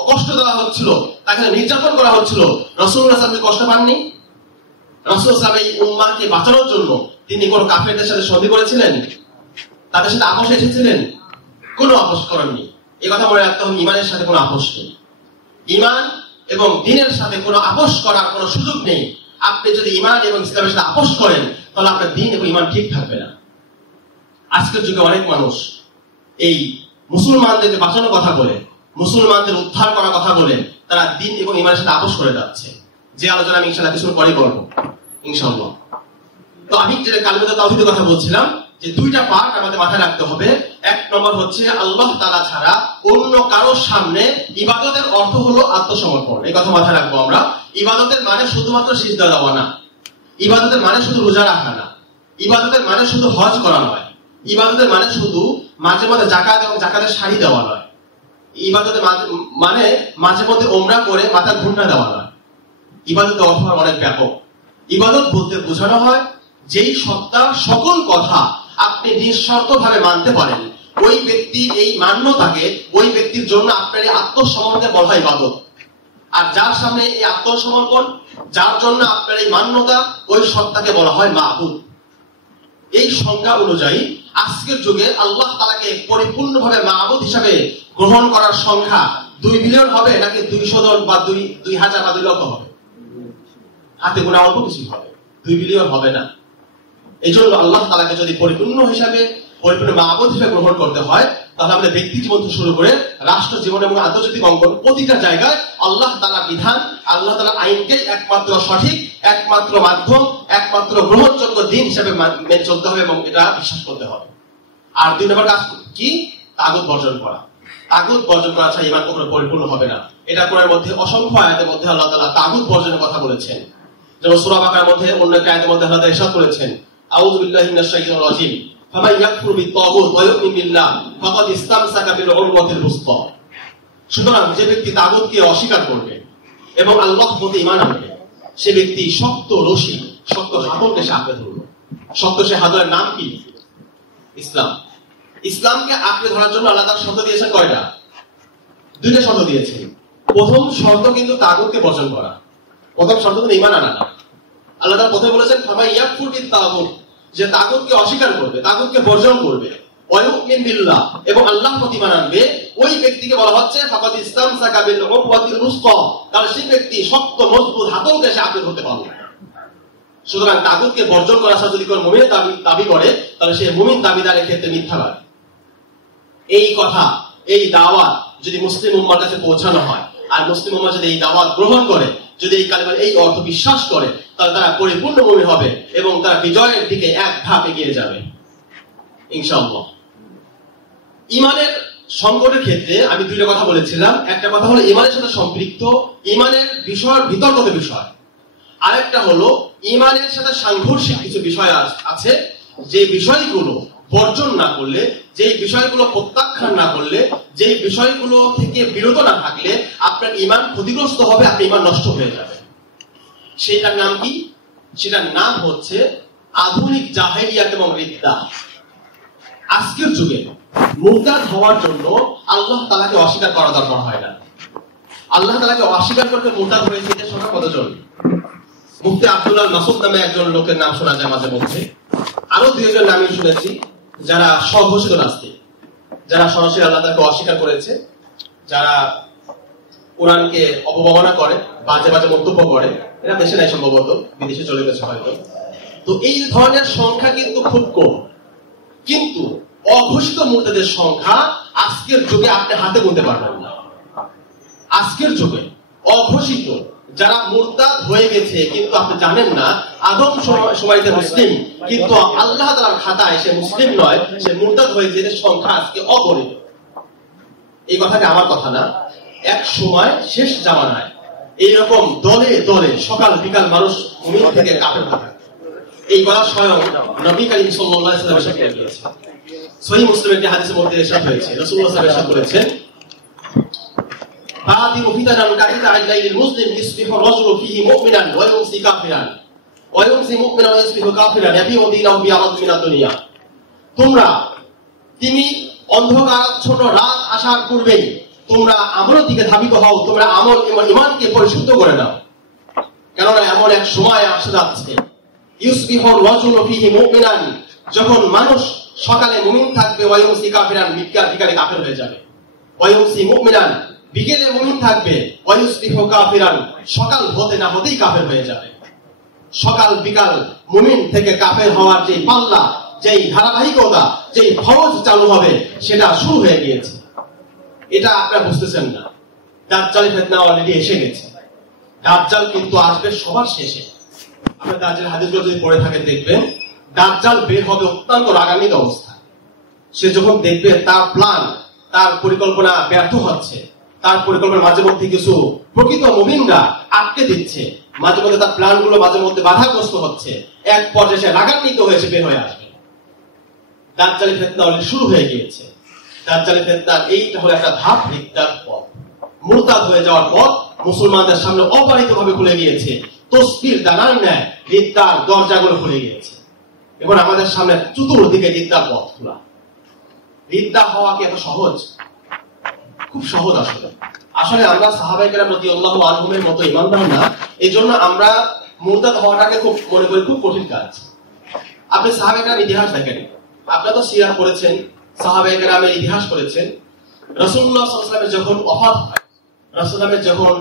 কষ্ট দেওয়া হচ্ছিল, তাকে নির্যাতন করা হচ্ছিল, রাসূলুল্লাহ সাল্লাল্লাহু আলাইহি ওয়াসাল্লাম কষ্ট পাননি? রাসূলুল্লাহ সাল্লাল্লাহু আলাইহি ওয়াসাল্লাম এই উম্মাহকে বাঁচানোর জন্য তিনি কোন কাফেরদের সাথে সন্ধি করেছিলেন? তাদের সাথে আপোষ এসেছিলেন? কোনো আপোষ করেননি। এই কথা মনে রাখতে হবে, ইমানের সাথে কোনো আপোষ নেই। ইমান এবং দ্বীনের সাথে কোনো আপোষ করার কোনো সুযোগ নেই। আপনি যদি ইমান এবং ইসলামের সাথে আপোষ করেন, তাহলে আপনার দ্বীন এবং ইমান ঠিক থাকবে না। আজকের যুগে অনেক মানুষ এই মুসলমানদেরকে বাঁচানোর কথা বলে, মুসলমানদের উদ্ধার করার কথা বলে, তারা দ্বীন এবং ইমানের সাথে আপোষ করে যাচ্ছে। যে আলোচনা আমি ইনশাআল্লাহ কিছু পরে করবো ইনশাআল্লাহ। তো আমি যেটা কালিমাতুত তাওহীদের কথা বলছিলাম, যে দুইটা পার্ট আমাদের মাথায় রাখতে হবে। এক নম্বর হচ্ছে আল্লাহ তাআলা ছাড়া অন্য কারোর সামনে ইবাদতের অর্থ হলো আত্মসমর্পণ। এই কথা মাথায় রাখবো আমরা। ইবাদতের মানে শুধুমাত্র সিজদা দেওয়া না, ইবাদতের মানে শুধু রোজা রাখা না, ইবাদতের মানে শুধু হজ করা নয়, ইবাদতের মানে শুধু মাঝে মাঝে যাকাত এবং যাকাতের শাড়ি দেওয়া নয়, ইবাদতের মানে মাঝে মধ্যে ওমরা করে মাথা ঘুরনা দেওয়া নয়। ইবাদতের অর্থ অনেক ব্যাপক। ইবাদত বলতে বোঝানো হয় যেই সত্তার সকল কথা আপনি নিঃশর্ত ভাবে মানতে পারেন, ওই ব্যক্তি এই মান্যতাকে, ওই ব্যক্তির জন্য আপনার এই আত্মসমর্পণকে বলা হয় ইবাদত। আর যার সামনে এই আত্মসমর্পণ, যার জন্য আপনার এই মান্যতা, ওই সত্তাকে বলা হয় মাবুদ। এই সংজ্ঞা অনুযায়ী আজকের যুগে আল্লাহ তাআলাকে পরিপূর্ণভাবে মাবুদ হিসাবে গ্রহণ করার সংখ্যা 2 বিলিয়ন হবে নাকি 200 জন বা 2000 বা 2 লক্ষ হবে? হাতে গোনা অল্প কিছু হবে, 2 বিলিয়ন হবে না। এই জন্য আল্লাহ তাআলাকে যদি পরিপূর্ণ মাবুদ হিসেবে গ্রহণ করতে হয়, তাহলে আমাদের ব্যক্তি জীবন থেকে শুরু করে রাষ্ট্র জীবন এবং আন্তর্জাতিক অঙ্গন প্রতিটা জায়গায় আল্লাহ তাআলার বিধান, আল্লাহ তাআলার আইনকে একমাত্র সঠিক, একমাত্র মাধ্যম, একমাত্র গ্রহণযোগ্য দিন হিসেবে মেনে চলতে হবে এবং এটা বিশ্বাস করতে হবে। আর 2 নম্বর কাজ কি? তাগুত বর্জন করা। তাগুত বর্জন করা ছাড়া ঈমান কখনো পরিপূর্ণ হবে না। এটা কোরআনের মধ্যে অসংখ্য আয়াতের মধ্যে আল্লাহ তাআলা তাগুত বর্জনের কথা বলেছেন। যেমন সূরা বাকারার মধ্যে অন্য একটা আয়াতের মধ্যে আল্লাহ ইরশাদ করেছেন, আউযু বিল্লাহি মিনাশ শাইতানির রাজীম, ফামান ইয়াকফুর বিত-তাগুত ওয়া ইউমিন বিল্লাহ ফাকাদ ইসতামসাকা বিল উরওয়াতিল উসতা। সুতরাং যে ব্যক্তি তাগুতকে অস্বীকার করবে এবং আল্লাহর প্রতি ঈমান আনবে, সে ব্যক্তি শক্ত রশি, শক্ত হাতলকে সে আঁকড়ে ধরল। সত্য শাহাদাতের নাম কি? ইসলাম। ইসলামকে আঁকড়ে ধরার জন্য আল্লাহ তাআলা শর্ত দিয়েছেন কয়টা? দুইটা শর্ত দিয়েছেন। প্রথম শর্ত কিন্তু তাগুতকে বর্জন করা। প্রথম শর্ত কিন্তু ঈমান আনা না। আল্লাহ তাআলা প্রথমে বলেছেন ফামান ইয়াকফুর বিত-তাগুত, যে তাগুতকে অস্বীকার করবে, তাগুতকে বর্জন করবে, ওয়া ইউমিন বিল্লাহ, এবং আল্লাহর প্রতি ঈমান আনবে, ওই ব্যক্তিকে বলা হচ্ছে ফাকাদ ইসতামসাকা বিল উকওয়াতিল উসকা, তাহলে সেই ব্যক্তি শক্ত মজবুত হাতলকে সে আঁকড়ে ধরতে পারবে। সুতরাং তাগুতকে বর্জন করা যদি কোন মুমিন দাবি করে, তাহলে সে মুমিন দাবিদারের ক্ষেত্রে মিথ্যাবাদী। এই কথা, এই দাওয়াত যদি মুসলিম উম্মার কাছে পৌঁছানো হয়, আর মুসলিম উম্মাহ যদি এই দাওয়াত গ্রহণ করে, যদি এই কালিমার এই অর্থ বিশ্বাস করে, তাহলে তারা পরিপূর্ণ মুমিন হবে এবং তারা বিজয়ের দিকে এক ধাপ এগিয়ে যাবে ইনশাআল্লাহ। ঈমানের সংকটের ক্ষেত্রে আমি দুইটা কথা বলেছিলাম। একটা কথা হলো ঈমানের সাথে সম্পৃক্ত ঈমানের বিষয়, বিতর্কিত বিষয়। আরেকটা হলো ঈমানের সাথে সাংঘর্ষিক কিছু বিষয় আছে, যে বিষয়গুলো বর্জন না করলে, যে বিষয়গুলো প্রত্যাখ্যান না করলে, যে বিষয়গুলো থেকে বিরত না থাকলে আপনার ঈমান ক্ষতিগ্রস্ত হবে, আপনার ঈমান নষ্ট হয়ে যাবে। সেটার নাম কি? সেটার নাম হচ্ছে আধুনিক জাহেলিয়াত এবং রিদ্দাহ। আজকের যুগে মুরতাদ হওয়ার জন্য আল্লাহ তাআলাকে অস্বীকার করা দরকার হয় না। আল্লাহ তাআলাকে অস্বীকার করতে মুরতাদ হয়েছে এর সংখ্যা কতজন? মুফতি আব্দুল্লাহ মাসুদ নামে একজন লোকের নাম শোনা যায় মাঝে মধ্যে। আরো দুইজন নাম শুনেছি যারা স্বঘোষিত নাস্তিক, যারা সরাসরি আল্লাহ তাআলাকে অস্বীকার করেছে, যারা কোরআনকে অবমাননা করে, বাজে বাজে মন্তব্য করে। এরা দেশে নাই, সম্ভবত বিদেশে চলে গেছে হয়তো। তো এই ধরনের সংখ্যা কিন্তু খুব কম, কিন্তু অঘোষিত মুরতাদের সংখ্যা আজকের যুগে আপনি হাতে গুনতে পারবেন না। আজকের যুগে অঘোষিত যারা মুরতাদ হয়ে গেছে কিন্তু আপনি জানেন না, আদম সময়তে মুসলিম, কিন্তু আল্লাহ তাআলার খাতায় সে মুসলিম নয়, সে মুরতাদ হয়েছে, এর সংখ্যা আজকে অগণিত। এই কথাটা আমার কথা না। এক সময় শেষ জামানায় এইরকম দলে দলে সকাল বিকাল মানুষ মুমিন থেকে কাফের হয়ে থাকে। এই কথা স্বয়ং নবী করিম সাল্লাল্লাহু আলাইহি ওয়াসাল্লাম এরশাদ করেছেন। সহিহ মুসলিমের একটি হাদিসের মধ্যে এরশাদ হয়েছে, রাসূলুল্লাহ সাল্লাল্লাহু আলাইহি ওয়াসাল্লাম বলেছেন, ফাতিরু ফিতানান কাতিতা আইলাইল মুসলিম ইসবিহু রাজুলু ফিহি মুমিনান ওয়া ইউমসি কাফিরান ওয়া ইউমসি মুমিনান ওয়া ইসবিহু কাফিরান ইয়াবিউ দীনাহু বিআরাদ মিনাদ দুনিয়া। তোমরা তুমি অন্ধকারাচ্ছন্ন রাত আসার পূর্বেই তোমরা আমলের দিকে ধাবিত হও, তোমরা আমল ঈমানকে পরিশুদ্ধ করে নাও, কেননা এমন এক সময় আসতে যাচ্ছে ইউসবিহু রাজুলু ফিহি মুমিনান, যখন মানুষ সকালে মুমিন থাকবে, ওয়া ইউমসি কাফিরান, বিকালে কাফের হয়ে যাবে। ওয়া ইউমসি মুমিনান, বিকেলে মুমিন থাকবে, ওয়া ইউসবিহু কাফিরান, সকাল হতে না হতেই কাফের হয়ে যাবে। সকাল বিকাল মুমিন থেকে কাফের হওয়ার যে পাল্লা, যেই ধারাবাহিকতা, যেই ফরজ চালু হবে, সেটা শুরু হয়ে গিয়েছে। এটা আপনারা বুঝতেছেন না। দাজ্জাল ফিতনা অলরেডি এসে গেছে। দাজ্জাল কিন্তু আসবে সবার শেষে। আপনি দাজ্জাল হাদিসগুলো যদি পড়ে থাকেন দেখবেন, দাজ্জাল বের হবে অত্যন্ত রাগান্বিত অবস্থায়। সে যখন দেখবে তার প্ল্যান, তার পরিকল্পনা ব্যর্থ হচ্ছে, তার পরিকল্পনা মাঝে মধ্যে কিছু প্রকৃত মুমিনরা আটকে দিচ্ছে, মাঝে মধ্যে তার প্ল্যান গুলো মাঝে মধ্যে বাধাগ্রস্ত হচ্ছে, এক পর্যায়ে সে রাগান্বিত হয়েছে বের হয়ে আসবে। দাজ্জালের ফিতনা অলরেডি শুরু হয়ে গিয়েছে। দাজ্জালের ফিতনার এইটা হলো একটা ধাপ, রিদ্দার পথ, মুরতাদ হয়ে যাওয়ার পথ মুসলমানদের সামনে অবারিতভাবে খুলে গিয়েছে। তসবির দানার ন্যায় রিদ্দার দরজাগুলো খুলে গিয়েছে এবং আমাদের সামনে চতুর্দিকে রিদ্দার পথ খোলা। রিদ্দা হওয়া কি এত সহজ? খুব সহজ। আসলে আমরা সাহাবায়ে কেরাম রাদিয়াল্লাহু আনহুমের মতো ঈমানদার না, এজন্য আমরা মুরতাদ হওয়াটাকে খুব মনে করি খুব কঠিন কাজ। আপনি সাহাবায়ে কেরামের ইতিহাস দেখেন, আপনারা তো সিরাত পড়েছেন, সাহাবায়ে কেরামের ইতিহাস পড়েছেন। রাসূলুল্লাহ সাল্লাল্লাহু আলাইহি ওয়াসাল্লামের যখন ওফাত হয়, রাসূলুল্লাহ যখন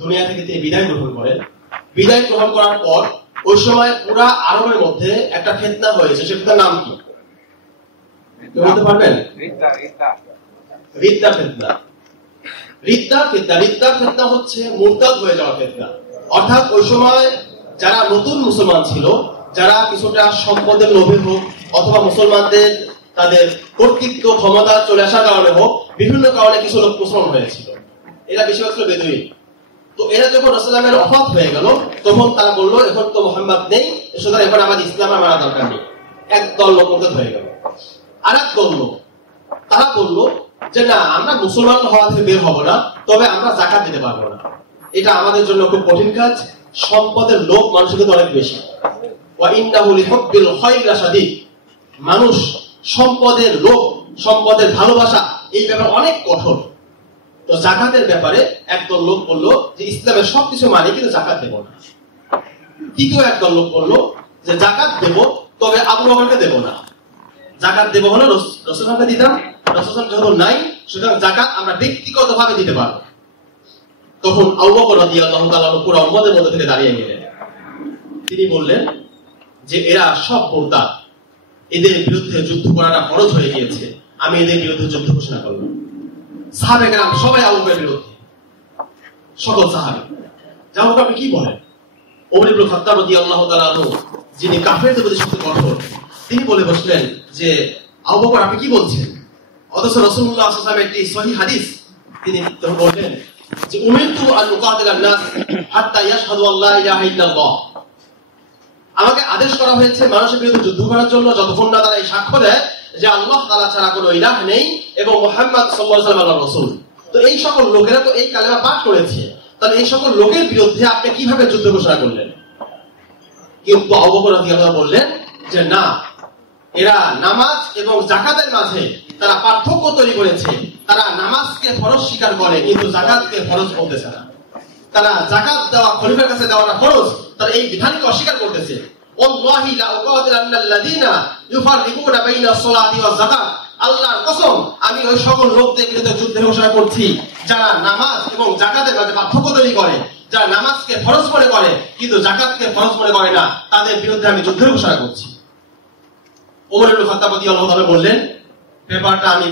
দুনিয়া থেকে তিনি বিদায় গ্রহণ করেন, বিদায় গ্রহণ করার পর ওই সময় পুরা আরবের মধ্যে একটা ফিতনা হয়েছে। সেটার নাম কি কেউ বলতে পারবেন? রিদ্দা ফিতনা। রিদ্দা ফিতনা হচ্ছে মুরতাদ হয়ে যাওয়া ফিতনা। অর্থাৎ ওই সময় যারা নতুন মুসলমান ছিল, যারা কিছুটা সম্পদের লোভে হোক অথবা মুসলমানদের তাদের কর্তৃত্ব ক্ষমতা চলে আসার কারণে হোক, বিভিন্ন কারণে কিছু লোক মুসলমান হয়েছিল। এরা বেশিরভাগ ছিল বেদুইন। তো এরা যখন রাসূলের ওফাত হয়ে গেল, তখন তারা বলল এখন তো মুহাম্মদ নেই, সুতরাং এখন আমাদের ইসলাম মানা দরকার নেই। একদল লোক মুরতাদ হয়ে গেল। আরেক দল লোক তারা বলল যে না, আমরা মুসলমান হওয়া থেকে বের হব না, তবে আমরা যাকাত দিতে পারবো না, এটা আমাদের জন্য খুব কঠিন কাজ, সম্পদের লোভ মানুষের কিন্তু অনেক বেশি, ওয়া ইন্নাহু লিহুব্বিল খায়রি লাশাদীদ। মানুষ সম্পদের লোভ, সম্পদের ভালোবাসা এই ব্যাপারে অনেক কঠোর। তো যাকাতের ব্যাপারে একদল লোক বললো যে ইসলামের সবকিছু মানে কিন্তু যাকাত দেব না। তৃতীয় একদল লোক বললো যে যাকাত দেব, তবে আবু বকরকে দেব না। যাকাত দেব হলো রাসূলকে দিতাম, রাসূল যেহেতু নাই, সুতরাং যাকাত আমরা ব্যক্তিগতভাবে দিতে পারবো। তখন আবু বকর রাদিয়াল্লাহু তাআলা পুরো উম্মতের মধ্যে থেকে দাঁড়িয়ে গেলেন। তিনি বললেন যে এরা সব মুরতাদ, এদের বিরুদ্ধে যুদ্ধ করাটা ফরজ হয়ে গিয়েছে, আমি এদের বিরুদ্ধে যুদ্ধ ঘোষণা করলাম। সাহাবে কেরাম সবাই আবু বকরের বিরুদ্ধে, সকল সাহাবী। যাও আপনি কি বলেন? ওমর ইবনে খাত্তাব রাদিয়াল্লাহু তাআলা আনহু, যিনি কাফেরদের প্রতি সবচেয়ে কঠোর, তিনি বলে বসলেন যে আবু বকর আপনি কি বলছেন? অথচ রাসূলুল্লাহ সাল্লাল্লাহু আলাইহি ওয়াসাল্লাম একটি সহিহ হাদিস তিনি বললেন যে উমিরতু আন উকাতিলান নাস হাত্তা ইয়াশহাদু আল্লা ইলাহা ইল্লাল্লাহ। আমাকে আদেশ করা হয়েছে মানুষের বিরুদ্ধে যুদ্ধ করার জন্য যতক্ষণ না তারা এই সাক্ষ্য দেয় যে আল্লাহ তাআলা ছাড়া কোনো ইলাহ নেই এবং মুহাম্মদ সাল্লাল্লাহু আলাইহি ওয়াসাল্লাম আল্লাহর রাসূল। তো এই সকল লোকেরা তো এই কালেমা পাঠ করেছে, তাহলে এই সকল লোকের বিরুদ্ধে আপনি কিভাবে যুদ্ধ ঘোষণা করলেন? কিন্তু আবু বকর রাদিয়াল্লাহু আনহু বললেন যে না, এরা নামাজ এবং যাকাতের মাঝে তারা পার্থক্য তৈরি করেছে। তারা নামাজকে ফরজ স্বীকার করে কিন্তু যাকাতকে ফরজ বলতেছে না। তারা যাকাত দেওয়া খলিফার কাছে দেওয়াটা ফরজ, তারা এই বিধানকে অস্বীকার করতেছে। ওয়াল্লাহি লা উকাতিলান্নাল্লাযীনা ইউফাররিকুনা বাইনা সলাতি ওয়াজ যাকাত। আল্লাহর কসম, আমি ওই সকল লোকদের বিরুদ্ধে যুদ্ধ ঘোষণা করছি যারা নামাজ এবং যাকাতের মাঝে পার্থক্য তৈরি করে, যারা নামাজকে ফরজ মনে করে কিন্তু যাকাতকে ফরজ মনে করে না, তাদের বিরুদ্ধে আমি যুদ্ধ ঘোষণা করছি। ওমর ইবনে খাত্তাব রাদিয়াল্লাহু তাআলা বললেন, ব্যাপারটা আমি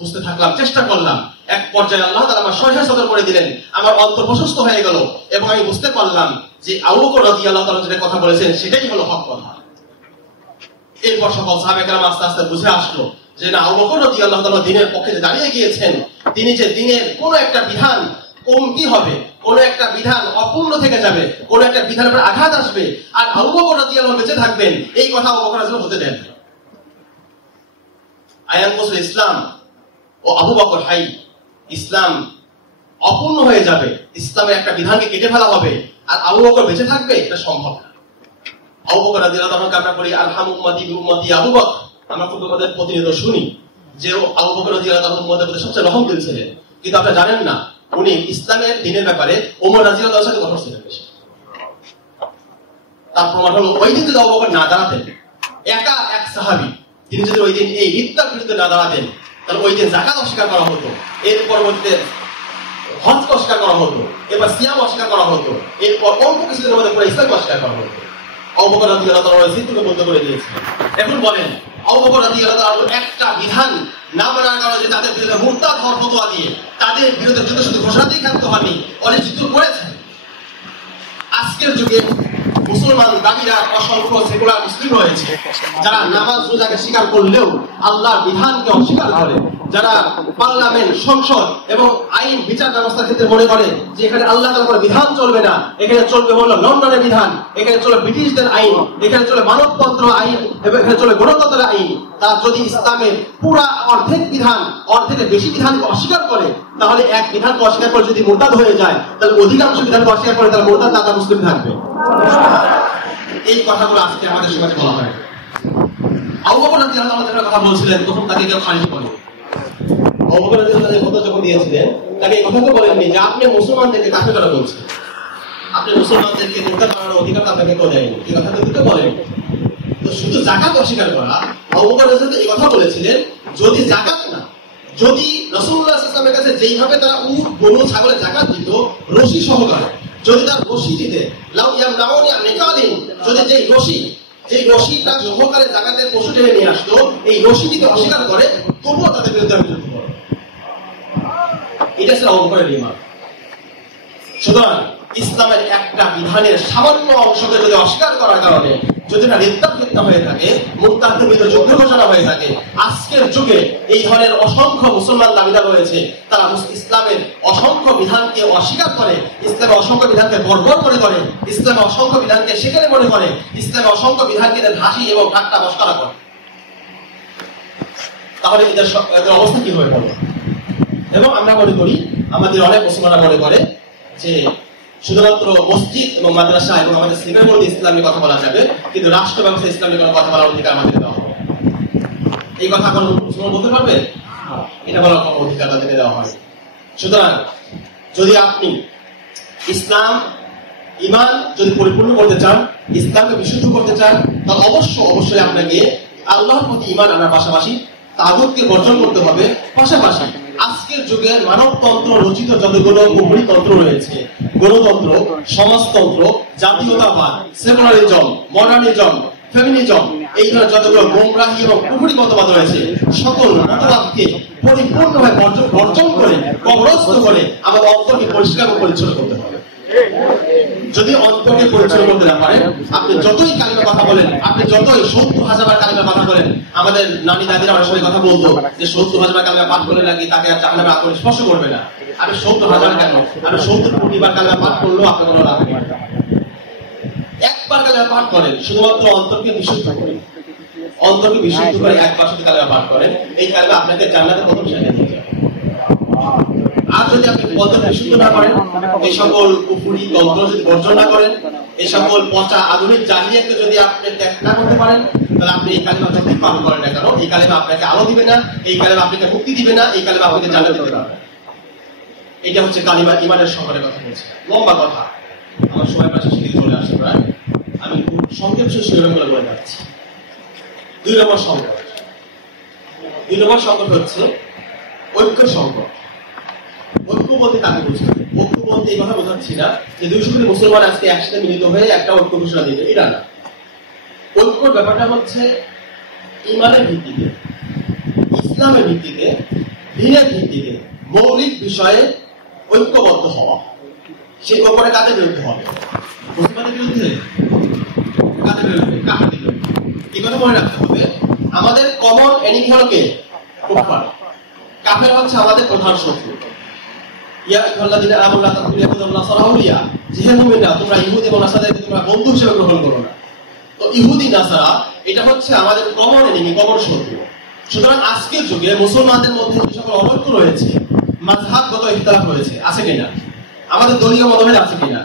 বুঝতে থাকলাম, চেষ্টা করলাম। এক পর্যায়ে আল্লাহ তাআলা আমার সহিহ সদর করে দিলেন, আমার অন্তর প্রশস্ত হয়ে গেল এবং আমি বুঝতে পারলাম যে আবু বকর রাদিয়াল্লাহু তাআলা যেটা কথা বলেছেন সেটাই হলো হক কথা। এরপর সকল সাহাবা কেরাম আস্তে আস্তে বুঝে আসলো যে না, আবু বকর রাদিয়াল্লাহু তাআলা দ্বীনের পক্ষে যে দাঁড়িয়ে গিয়েছেন, তিনি যে দ্বীনের কোন একটা বিধান কমতি হবে, কোন একটা বিধান অপূর্ণ থেকে যাবে, কোন একটা বিধানের উপর আঘাত আসবে, আর আবু বকর রাদিয়াল্লাহু বেঁচে থাকবেন, এই কথা আবু বকর রাদিয়াল্লাহু হতে দেন। আয়াত বছর ইসলাম ও আবু বকর হাই, ইসলাম অপূর্ণ হয়ে যাবে, ইসলামের একটা বিধানকে কেটে ফেলা হবে, আর আবু বকর বেঁচে থাকবে, এটা সম্ভব না। আবু বকর রাদিয়াল্লাহু তাআলা আমরা বলি আরহামু উম্মতি বি উম্মতি আবু বকর, আমরা খুব আমাদের প্রতিনিয়ত শুনি যে আবু বকর রাদিয়াল্লাহু তাআলা উম্মতের প্রতি সবচেয়ে রহমশীল ছিলেন, কিন্তু আপনারা জানেন না উনি ইসলামের দ্বীনের ব্যাপারে ওমর রাদিয়াল্লাহু তাআলার সাথে কঠোর ছিলেন বেশি। তার প্রমাণ হলো ওই দিন যদি আবু বকর না দাঁড়াতেন, একা এক সাহাবী, তিনি যদি ওই দিন এই মিথ্যার বিরুদ্ধে না দাঁড়াতেন, তাহলে ওই দিন যাকাত অস্বীকার করা হতো, এর পরবর্তীতে হজ অস্বীকার করা হতো, এবার সিয়াম অস্বীকার করা হতো, এরপর অল্প কিছুদিনের মধ্যে পুরো ইসলাম অস্বীকার করা হতো। আবু বকর রাদিয়াল্লাহু তাআলা জিদ্দকে বন্ধ করে দিয়েছিলেন। এখন বলেন আবু বকর রাদিয়াল্লাহু তাআলা একটা বিধান না মানার কারণে তাদের বিরুদ্ধে মুরতাদ হওয়ার ফতোয়া দিয়ে তাদের বিরুদ্ধে যুদ্ধ শুধু ঘোষণা দিয়ে ক্ষান্ত হননি, অনেক যুদ্ধ করেছেন। আজকের যুগে মুসলমান দাবিরা অসংখ্য সেকুলার মুসলিম রয়েছে, যারা নামাজ রোজাকে স্বীকার করলেও আল্লাহর বিধানকে অস্বীকার করে, যারা পার্লামেন্ট, সংসদ এবং আইন বিচার ব্যবস্থার ক্ষেত্রে মনে করে যে এখানে আল্লাহ তাআলার কোনো বিধান চলবে না, এখানে চলবে হলো লন্ডনের বিধান, এখানে চলবে ব্রিটিশদের আইন, এখানে চলবে মানবতন্ত্র আইন এবং এখানে চলবে গণতন্ত্রের আইন। তারা যদি ইসলামের পুরা অর্ধেক বিধান, অর্ধেকের বেশি বিধানকে অস্বীকার করে, তাহলে এক বিধানকে অস্বীকার করে যদি মুরতাদ হয়ে যায়, তাহলে অধিকাংশ বিধানকে অস্বীকার করে তারা মুরতাদ না, তারা মুসলিম থাকবে। এই কথাগুলো আজকে আমাদের সমাজে বলা হয়। আবু বকর রাদিয়াল্লাহু তাআলা কথা বলছিলেন, তখন তাকে কেউ খারিজ করে। আবু বকর রাদিয়াল্লাহু তাআলা কথা যখন দিয়েছিলেন, তাকে এই কথা তো বলেননি যে আপনি মুসলমানদেরকে কাফের করা বলছেন, আপনি মুসলমানদেরকে মুরতাদ করার অধিকার আপনাকে কেউ দেয়নি, এই কথা তো বলেন। তো শুধু যাকাত অস্বীকার করা, আবু বকর রাদিয়াল্লাহু তাআলা এই কথা বলেছিলেন, যদি যাকাত না, যদি রাসূলুল্লাহ সাল্লাল্লাহু আলাইহি ওয়াসাল্লামের কাছে যেইভাবে তারা উট, গরু, ছাগলের যাকাত দিত রশি সহকারে, যদি তার রশি দিতে লাউ ইয়ামনাউনি আন নিকালিন, যদি যেই রশিটা সহকারে যাকাতের পশু টেনে নিয়ে আসতো, এই রশি দিতে অস্বীকার করে, তবুও তাদের বিরুদ্ধে আমি যুদ্ধ করব। এটা ছিল আবু বকরের ঈমান। সুতরাং ইসলামের একটা বিধানের সামান্য অংশকে যদি অস্বীকার করার কারণে যদি না রিদ্দাত ফিতনা হয়ে থাকে, মুরতাদদের বিরুদ্ধে যুদ্ধ ঘোষণা হয়ে থাকে, আজকের যুগে এই ধরনের অসংখ্য মুসলমান দাবিদার রয়েছে, তারা ইসলামের অসংখ্য বিধানকে অস্বীকার করে, ইসলামের অসংখ্য বিধানকে বর্বর মনে করে, ইসলামের অসংখ্য বিধানকে সেখানে মনে করে, ইসলামের অসংখ্য বিধানকে হাসি এবং ঠাট্টা মশকরা করে। তাহলে এদের অবস্থা কি হয়ে পড়ে? এবং আমরা মনে করি, আমাদের অনেক মুসলমানরা মনে করে যে শুধুমাত্র মসজিদ এবং মাদ্রাসা এবং আমাদের সিনেমার মধ্যে ইসলামের কথা বলা যাবে, কিন্তু রাষ্ট্র ব্যবস্থা ইসলামের কোনো কথা বলার অধিকার আমাদের দেওয়া হবে। এই কথা কোনো মুসলমান বলতে পারবে? এটা বলার কোনো অধিকার তাদেরকে দেওয়া হয়। সুতরাং যদি আপনি ইসলাম ঈমান যদি পরিপূর্ণ করতে চান, ইসলামকে বিশুদ্ধ করতে চান, তাহলে অবশ্যই আপনাকে আল্লাহর প্রতি ঈমান আনার পাশাপাশি তাগুতকে বর্জন করতে হবে। পাশাপাশি আজকের যুগের মানবতন্ত্র রচিত যতগুলো কুফরি তন্ত্র রয়েছে, গণতন্ত্র, সমাজতন্ত্র, জাতীয়তাবাদ, সেকুলারিজম, মডার্নিজম, ফেমিনিজম, এই ধরনের যতগুলো গোমরাহী এবং কুফরি মতবাদ রয়েছে, সকল মতবাদকে পরিপূর্ণভাবে বর্জন করে, কবরস্থ করে আমাদের অন্তরকে পরিষ্কার ও পরিচ্ছন্ন করতে হবে। যদি অন্তরকে পরিচ্ছন্ন করতে না পারেন, আপনি যতই কালিমা কথা বলেন, আপনি যতই 70,000 কালিমা কথা বলেন, আমাদের নানি দাদিরা আমার সঙ্গে কথা বলতো যে 70,000 কালিমা পাঠ করলে নাকি তাকে আর জাহান্নামে আগুন স্পর্শ করবে না। আপনি 70,000 কেন, আপনি 70 কোটি বার কালিমা পাঠ করলেও আপনার কোনো লাভ নেই। একবার কালিমা পাঠ করেন, শুধুমাত্র অন্তরকে বিশুদ্ধ করেন, অন্তরকে বিশুদ্ধ করে একবার শুধু কালিমা পাঠ করেন, এই কালিমা আপনাকে জান্নাতে প্রথম জায়গায় নিয়ে যাবে। আর যদি আপনি অন্তর বিশুদ্ধ না করেন, এই সকল কুফরি তন্ত্র যদি বর্জন না করেন, এই সকল পচা আধুনিক জাহিলিয়াতকে যদি আপনি ত্যাগ না করতে পারেন, তাহলে আপনি এই কালিমা যতই পালন করেন না কেন, এই কালিমা আপনাকে আলো দিবে না, এই কালিমা আপনাকে মুক্তি দিবে না, এই কালিমা আপনাকে জান্নাত দিতে পারবে। এটা হচ্ছে কালিমা ঈমানের সংকটের কথা বলছি। লম্বা কথা, আমার সময় পাশে সেদিকে চলে আসছে প্রায়, আমি খুব সংক্ষেপ শিরোনামগুলো বলে যাচ্ছি। 2 নম্বর সংকট। 2 নম্বর সংকট হচ্ছে ঐক্য সংকট। ঐক্য বলতে কাকে বোঝায়? ঐক্য বলতে এই কথা বোঝাচ্ছি না যে 200 কোটি মুসলমান আজকে একসাথে মিলিত হয়ে একটা ঐক্য ঘোষণা দিবে, এটা না। ঐক্যর ব্যাপারটা হচ্ছে ঈমানের ভিত্তিতে, ইসলামের ভিত্তিতে, দ্বীনের ভিত্তিতে মৌলিক বিষয়ে ঐক্যবদ্ধ হওয়া। সেই ব্যাপারে কাদের বিরুদ্ধে হবে? মুসলমানদের বিরুদ্ধে? কাদের বিরুদ্ধে? কাফেরদের বিরুদ্ধে। এই কথা মনে রাখতে হবে। আমাদের কমন এনিমি হলো কে? কুফার। কাফের হচ্ছে আমাদের প্রধান শত্রু। ইয়া আইয়ুহাল্লাযীনা আমানু লা তাত্তাখিযু ইয়াহুদা ওয়া নাসারা আউলিয়া, যে মুমিনরা তোমরা ইহুদি এবং নাসারাদেরকে তোমরা বন্ধু হিসেবে গ্রহণ করো না। তো ইহুদি নাসারা এটা হচ্ছে আমাদের কমন এনিমি, কমন শত্রু। সুতরাং আজকের যুগে মুসলমানদের মধ্যে যে সকল অনৈক্য রয়েছে, মাযহাবগত ইখতিলাফ রয়েছে, আছে কিনা? আমাদের দলীয় মতভেদ আছে কিনা?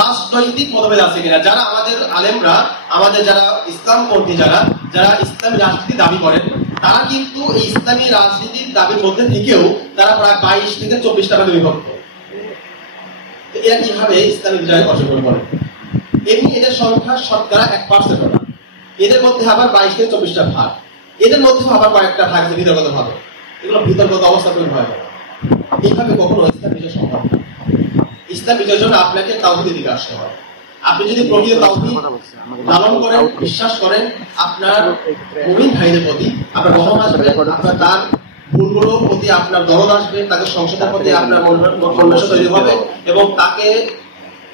রাজনৈতিক মতভেদ আছে কিনা? যারা আমাদের আলেমরা, আমাদের যারা ইসলামপন্থী, যারা ইসলামী রাজনীতি দাবি করেন, তারা কিন্তু এই ইসলামী রাজনীতির দাবির মধ্যে থেকেও তারা প্রায় 22 থেকে 24টা ভাগে বিভক্ত। এরা কিভাবে ইসলামী বিজয় অর্জন করে? এমনি এদের সংখ্যা শতকরা 1% না। এদের মধ্যে আবার 22 থেকে 24টা ভাগ, এদের মধ্যেও আবার কয়েকটা ভাগ আছে বিতর্কত ভাবে। এগুলো বিতর্কত অবস্থা তৈরি হয় না। এইভাবে কখনো ইসলাম বিজয় সম্ভব না। ইসলাম বিজয়ের জন্য আপনাকে তাওহীদের দিকে আসতে হবে। আপনি যদি প্রকৃত তাওহীদ লালন করেন, বিশ্বাস করেন, আপনার মুমিন ভাইদের প্রতি আপনার রহম আসবে, আপনার তার ভুলগুলোর প্রতি আপনার দরদ আসবে, তাকে সংশোধনের প্রতি আপনার মনোনয়ন তৈরি হবে, এবং তাকে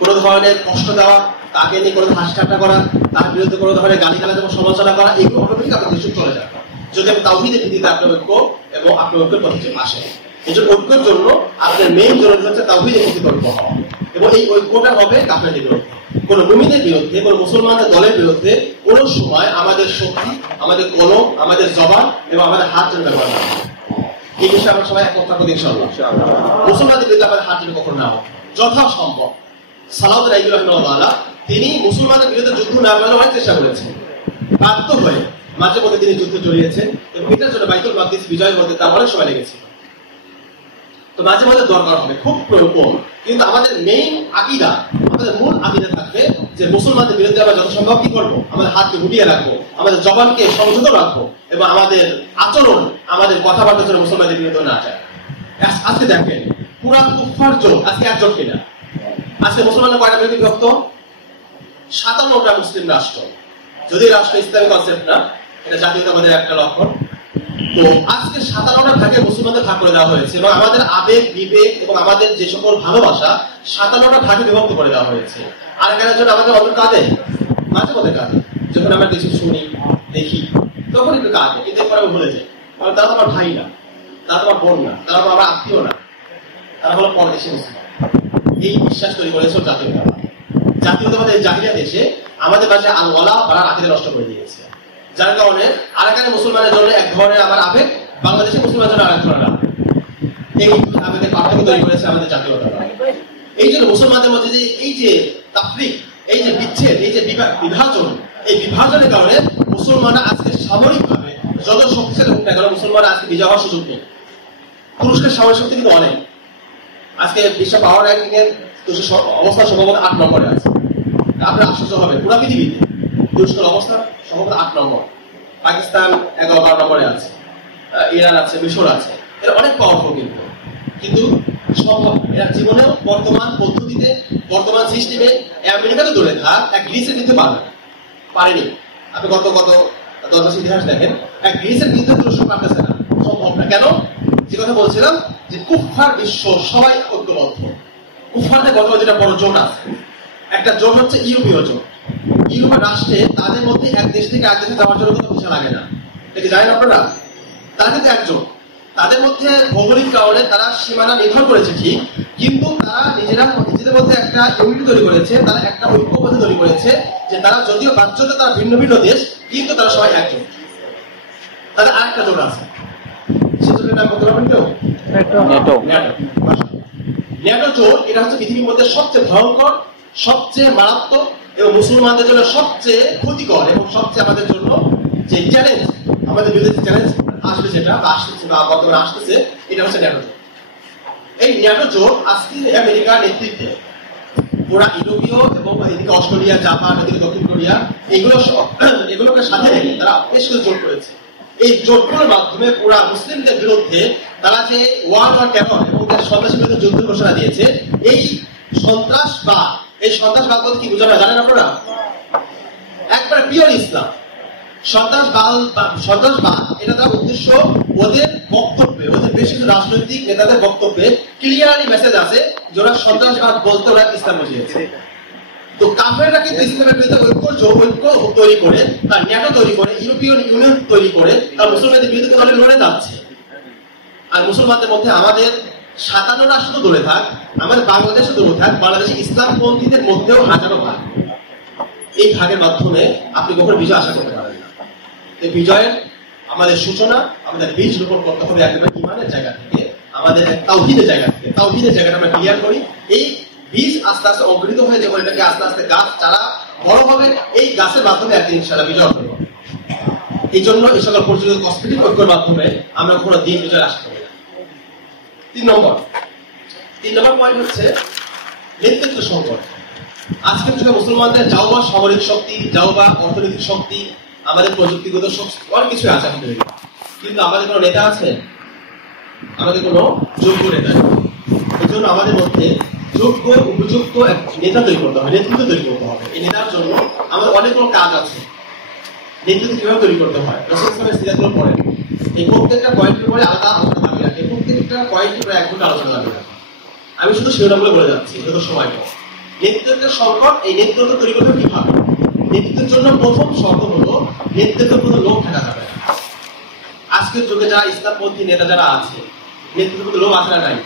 কোনো ধরনের কষ্ট দেওয়া, তাকে নিয়ে কোনো হাসি ঠাট্টা করা, তার বিরুদ্ধে কোনো ধরনের গালিগালাজ এবং সমালোচনা করা, এগুলো অটোমেটিক আপনার দেশে চলে যাবে যদি আপনি তাওহীদের ভিত্তিতে আপনার ঐক্য এবং আপনার ঐক্যের পথে আসে। এই জন্য ঐক্যের জন্য আপনার মেইন জরুরি হচ্ছে তাওহীদের ভিত্তিতে ঐক্য হওয়া, এবং এই ঐক্যটা হবে কাফেরদের বিরুদ্ধে। কোন মুমিনের বিরুদ্ধে, কোন মুসলমানদের দলের বিরুদ্ধে কোন সময় আমাদের শক্তি, আমাদের কলম, আমাদের জবান এবং আমাদের হাত যেন ব্যবহার না হয়। এই বিষয়ে আমরা সবাই একমত থাকবো ইনশাআল্লাহ। মুসলমানদের বিরুদ্ধে আমাদের হাত যেন কখনো না হয়, যথাসম্ভব। সালাউদ্দিন আইয়ুবী রাহিমাহুল্লাহ তিনি মুসলমানদের বিরুদ্ধে যুদ্ধ না করার অনেক চেষ্টা করেছেন, বাধ্য হয়ে মাঝে মধ্যে তিনি যুদ্ধে জড়িয়েছেন, এবং এটার জন্য বাইতুল মাকদিস বিজয় হতে তার অনেক সময় লেগেছিল। তো মাঝে মাঝে দরকার হবে, খুব প্রয়োজন। কিন্তু আমাদের মেইন আকীদা, আমাদের মূল আকীদা থাকবে যে মুসলমানদের বিরুদ্ধে আমরা যত সম্ভব কি করবো, আমাদের হাতকে গুটিয়ে রাখবো, আমাদের জবানকে সংযত রাখবো, এবং আমাদের আচরণ, আমাদের কথাবার্তার জন্য মুসলমানদের বিরুদ্ধে না যায়। আজকে দেখেন পুরা কুফফার জোট আজকে একজোট কিনা? আজকে মুসলমানরা কয়টা বিরুদ্ধে বিভক্ত? 57টা মুসলিম রাষ্ট্র। যদি রাষ্ট্র ইসলামিক কনসেপ্ট না, এটা জাতীয়তাবাদের একটা লক্ষণ। তো আজকে 57টা ভাগে মুসলমানদের ভাগ করে দেওয়া হয়েছে, এবং আমাদের আবেগ, বিবেক এবং আমাদের যে সকল ভালোবাসা 57টা ভাগে বিভক্ত করে দেওয়া হয়েছে। আর এখানে জন্য আমাদের অন্তর কাঁদে, মাঝে মধ্যে কাঁদে, যখন আমরা কিছু শুনি, দেখি, তখন একটু কাঁদে, কিন্তু এরপর আমি ভুলে যাই, কারণ তারা তো আমার ভাই না, তারা তো আমার বোন না, তারা তো আমার আত্মীয় না, তারা হলো পরদেশী মুসলিম। এই বিশ্বাস তৈরি করেছে জাতীয়তাবাদ। জাতীয়তাবাদের জাহিলিয়াত দেশে আমাদের কাছে আল ওয়ালা বাড়ার আকীদা নষ্ট করে দিয়েছে, যার কারণে আরাকানে মুসলমানের জন্য এক ধরনের আমার আবেগ, বাংলাদেশের মুসলমানের জন্য আরেক ধরনের আবেগ। এই আবেগের পার্থক্য তৈরি করেছে আমাদের জাতীয়তাবাদ। এই জন্য মুসলমানদের মধ্যে যে এই যে তাফরিক, এই যে বিচ্ছেদ, এই যে বিভাজন, এই বিভাজনের কারণে মুসলমানরা আজকে সামরিকভাবে যত শক্তিশালী হোক না কেন, মুসলমানরা আজকে বিজয় হওয়ার সুযোগ নেই। তুরস্কের সামরিক শক্তি কিন্তু অনেক। আজকে বিশ্ব পাওয়ার র্যাঙ্কিং এর অবস্থা সম্ভবত 8 নম্বরে আছে। আপনার আশ্চর্য হবে, পুরো পৃথিবীতে তুরস্কের অবস্থা সম্ভবত 8 নম্বর। পাকিস্তান 11-12 নম্বরে আছে, ইরান আছে, মিশর আছে। এরা অনেক পাওয়ারফুল, কিন্তু সম্ভব এরা জীবনেও বর্তমান পদ্ধতিতে, বর্তমান সিস্টেমে আমেরিকা তো দূরে থাক, এক গ্রিসের বিরুদ্ধে পারেনি। আপনি গত 10 বছর ইতিহাস দেখেন, এক গ্রিসের বিরুদ্ধে তুরস্ক পারতেছে না, সম্ভব না। কেন? যে কথা বলছিলাম যে কুফফার বিশ্ব সবাই ঐক্যবদ্ধ। কুফফারদের বর্তমানে যেটা বড় জোট আছে, একটা জোট হচ্ছে ইউরোপীয় জোট। ইউরোপের রাষ্ট্রে তাদের মধ্যে এক দেশ থেকে এক দেশে যাওয়ার জন্য কোনো ভিসা লাগে না, এটা জানেন আপনারা? তারা কিন্তু একজন, তাদের মধ্যে ভৌগোলিক কারণে তারা সীমানা নির্ভর করেছে ঠিক, কিন্তু তারা নিজেদের মধ্যে একটা ইউনিটি তৈরি করেছে, তারা একটা ঐক্যবদ্ধ তৈরি করেছে যে তারা যদিও বাহ্যতে তারা ভিন্ন ভিন্ন দেশ, কিন্তু তারা সবাই একজন। তাদের আরেকটা জোট আছে, সে জোটের নাম বলতে পারবেন কেউ? ন্যাটো জোট। এটা হচ্ছে পৃথিবীর মধ্যে সবচেয়ে ভয়ঙ্কর, সবচেয়ে মারাত্মক এবং মুসলমানদের জন্য সবচেয়ে ক্ষতিকর এবং সবচেয়ে আমাদের জন্য যে চ্যালেঞ্জ, আমাদের বিরুদ্ধে চ্যালেঞ্জ আসবে, যেটা আসতেছে বা বর্তমানে আসতেছে, এটা হচ্ছে ন্যাটো জোট। এই ন্যাটো জোট আজকে আমেরিকার নেতৃত্বে পুরা ইউরোপীয় এবং এদিকে অস্ট্রেলিয়া, জাপান, এদিকে দক্ষিণ কোরিয়া, এগুলোকে সাথে রেখে তারা বেশ কিছু জোট করেছে। এই জোটগুলোর মাধ্যমে পুরা মুসলিমদের বিরুদ্ধে তারা যে ওয়ার অন টেরর এবং সন্ত্রাসের বিরুদ্ধে যুদ্ধ ঘোষণা দিয়েছে। এই সন্ত্রাসবাদ বলতে কি বোঝানো জানেন আপনারা? একবারে পিওর ইসলাম। সন্ত্রাসবাদ এটা তার উদ্দেশ্য, ওদের বক্তব্যে, ওদের বেশ কিছু রাজনৈতিক নেতাদের বক্তব্যে ক্লিয়ারলি মেসেজ আছে যে ওরা সন্ত্রাসবাদ বলতে ওরা ইসলাম বুঝিয়েছে। তো কাফেররা কিন্তু ইসলামের বিরুদ্ধে ঐক্য তৈরি করে, তার ন্যাটো তৈরি করে, ইউরোপিয়ান ইউনিয়ন তৈরি করে তার মুসলমানদের বিরুদ্ধে তাহলে লড়ে যাচ্ছে। আর মুসলমানদের মধ্যে আমাদের 57 রাষ্ট্র দূরে থাক, আমাদের বাংলাদেশও দূরে থাক, বাংলাদেশে ইসলামপন্থীদের মধ্যেও হাজারো ভাগ। এই ভাগের মাধ্যমে আপনি কখনো বিজয় আশা করতে পারেন না। এই বিজয়ের আমাদের সূচনা, আমাদের বীজ রোপণ করতে হবে একেবারে ইমানের জায়গা থেকে, আমাদের তাওহীদের জায়গা থেকে। তাওহীদের জায়গাটা আমরা ক্লিয়ার করি, এই বীজ আস্তে আস্তে অঙ্কুরিত হয়ে যাবে, এটাকে আস্তে আস্তে গাছ চারা বড় হবে। এই গাছের মাধ্যমে একদিন ইনশাআল্লাহ বিজয় অর্জন হবে। এই জন্য এই সকল পরিচিত কসমেটিক ঐক্যের মাধ্যমে আমরা কোনো দিন বিজয় আশা করি না। 3 নম্বর পয়েন্ট হচ্ছে নেতৃত্ব সংকট। আজকের যুগে মুসলমানদের যাও বা সামরিক শক্তি, যাও বা অর্থনৈতিক শক্তি, আমাদের প্রযুক্তিগত শক্তি, অনেক কিছু আছে আমাদের, কিন্তু আমাদের কোনো নেতা আছে? আমাদের কোনো যোগ্য নেতা নেই। এই জন্য আমাদের মধ্যে যোগ্য উপযুক্ত নেতা তৈরি করতে হবে, নেতৃত্ব তৈরি করতে হবে। এই নেতার জন্য আমাদের অনেকগুলো কাজ আছে। নেতৃত্ব কিভাবে তৈরি করতে হয় রাসূল সাল্লাল্লাহু আলাইহি ওয়াসাল্লাম পড়েন, এই প্রত্যেকটা পয়েন্টের পরে আলাদা আলোচনা দাবি রাখে, প্রত্যেকটা পয়েন্টে প্রায় 1 ঘন্টা আলোচনা দাবি রাখে। আমি শুধু শিরোনামগুলো বলে যাচ্ছি, যত সময় পাই। নেতৃত্বের সংকট, এই নেতৃত্ব তৈরি করতে কিভাবে? নেতৃত্বের জন্য প্রথম শর্ত হলো নেতৃত্বের কোনো লোক থাকা যাবে না। আজকের যুগে যারা ইসলামপন্থী নেতা যারা আছে, নেতৃত্বের কোনো লোক আছে না নাই?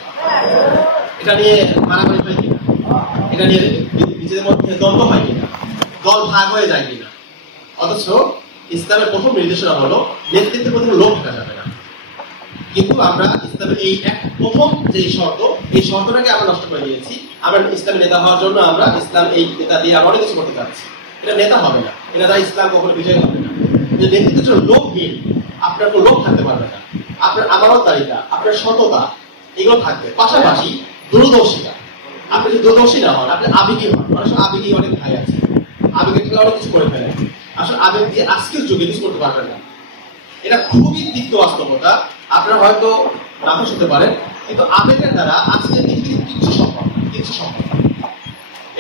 এটা নিয়ে মারামারি হয় কিনা, এটা নিয়ে নিজেদের মধ্যে দ্বন্দ্ব হয় কিনা, দল ভাগ হয়ে যায় কিনা। অথচ ইসলামের প্রথম নির্দেশনা হলো নেতৃত্বের প্রতি লোক থাকা যাবে না। কিন্তু আমরা ইসলামের এই প্রথম যে শর্ত, এই শর্তটাকে আমরা নষ্ট করে দিয়েছি। আমরা ইসলামের নেতা হওয়ার জন্য আমরা ইসলাম এই নেতা দিয়ে আমরা অনেক কিছু করতে চাচ্ছি। এটা নেতা হবে না, এটা দ্বারা ইসলাম কখনো বিজয় হবে না। যে নেতৃত্বের জন্য লোকহীন, আপনার কোনো লোক থাকতে পারবে না। আপনার আমানতদারিতা, আপনার সততা, এগুলো থাকবে। পাশাপাশি দূরদর্শিতা, আপনি যদি দূরদর্শী না হন, আপনি আবেগী হন। মানুষ আবেগী অনেক ভাই আছে, আবেগের থেকে অনেক কিছু করে ফেলে। আসলে আবেগ দিয়ে আজকের যুগে কিছু করতে পারবেন না। এটা খুবই তিক্ত বাস্তবতা। আপনারা হয়তো নাকশ হতে পারেন, কিন্তু আবেগের দ্বারা আজকের পৃথিবীতে কিচ্ছু সম্ভব।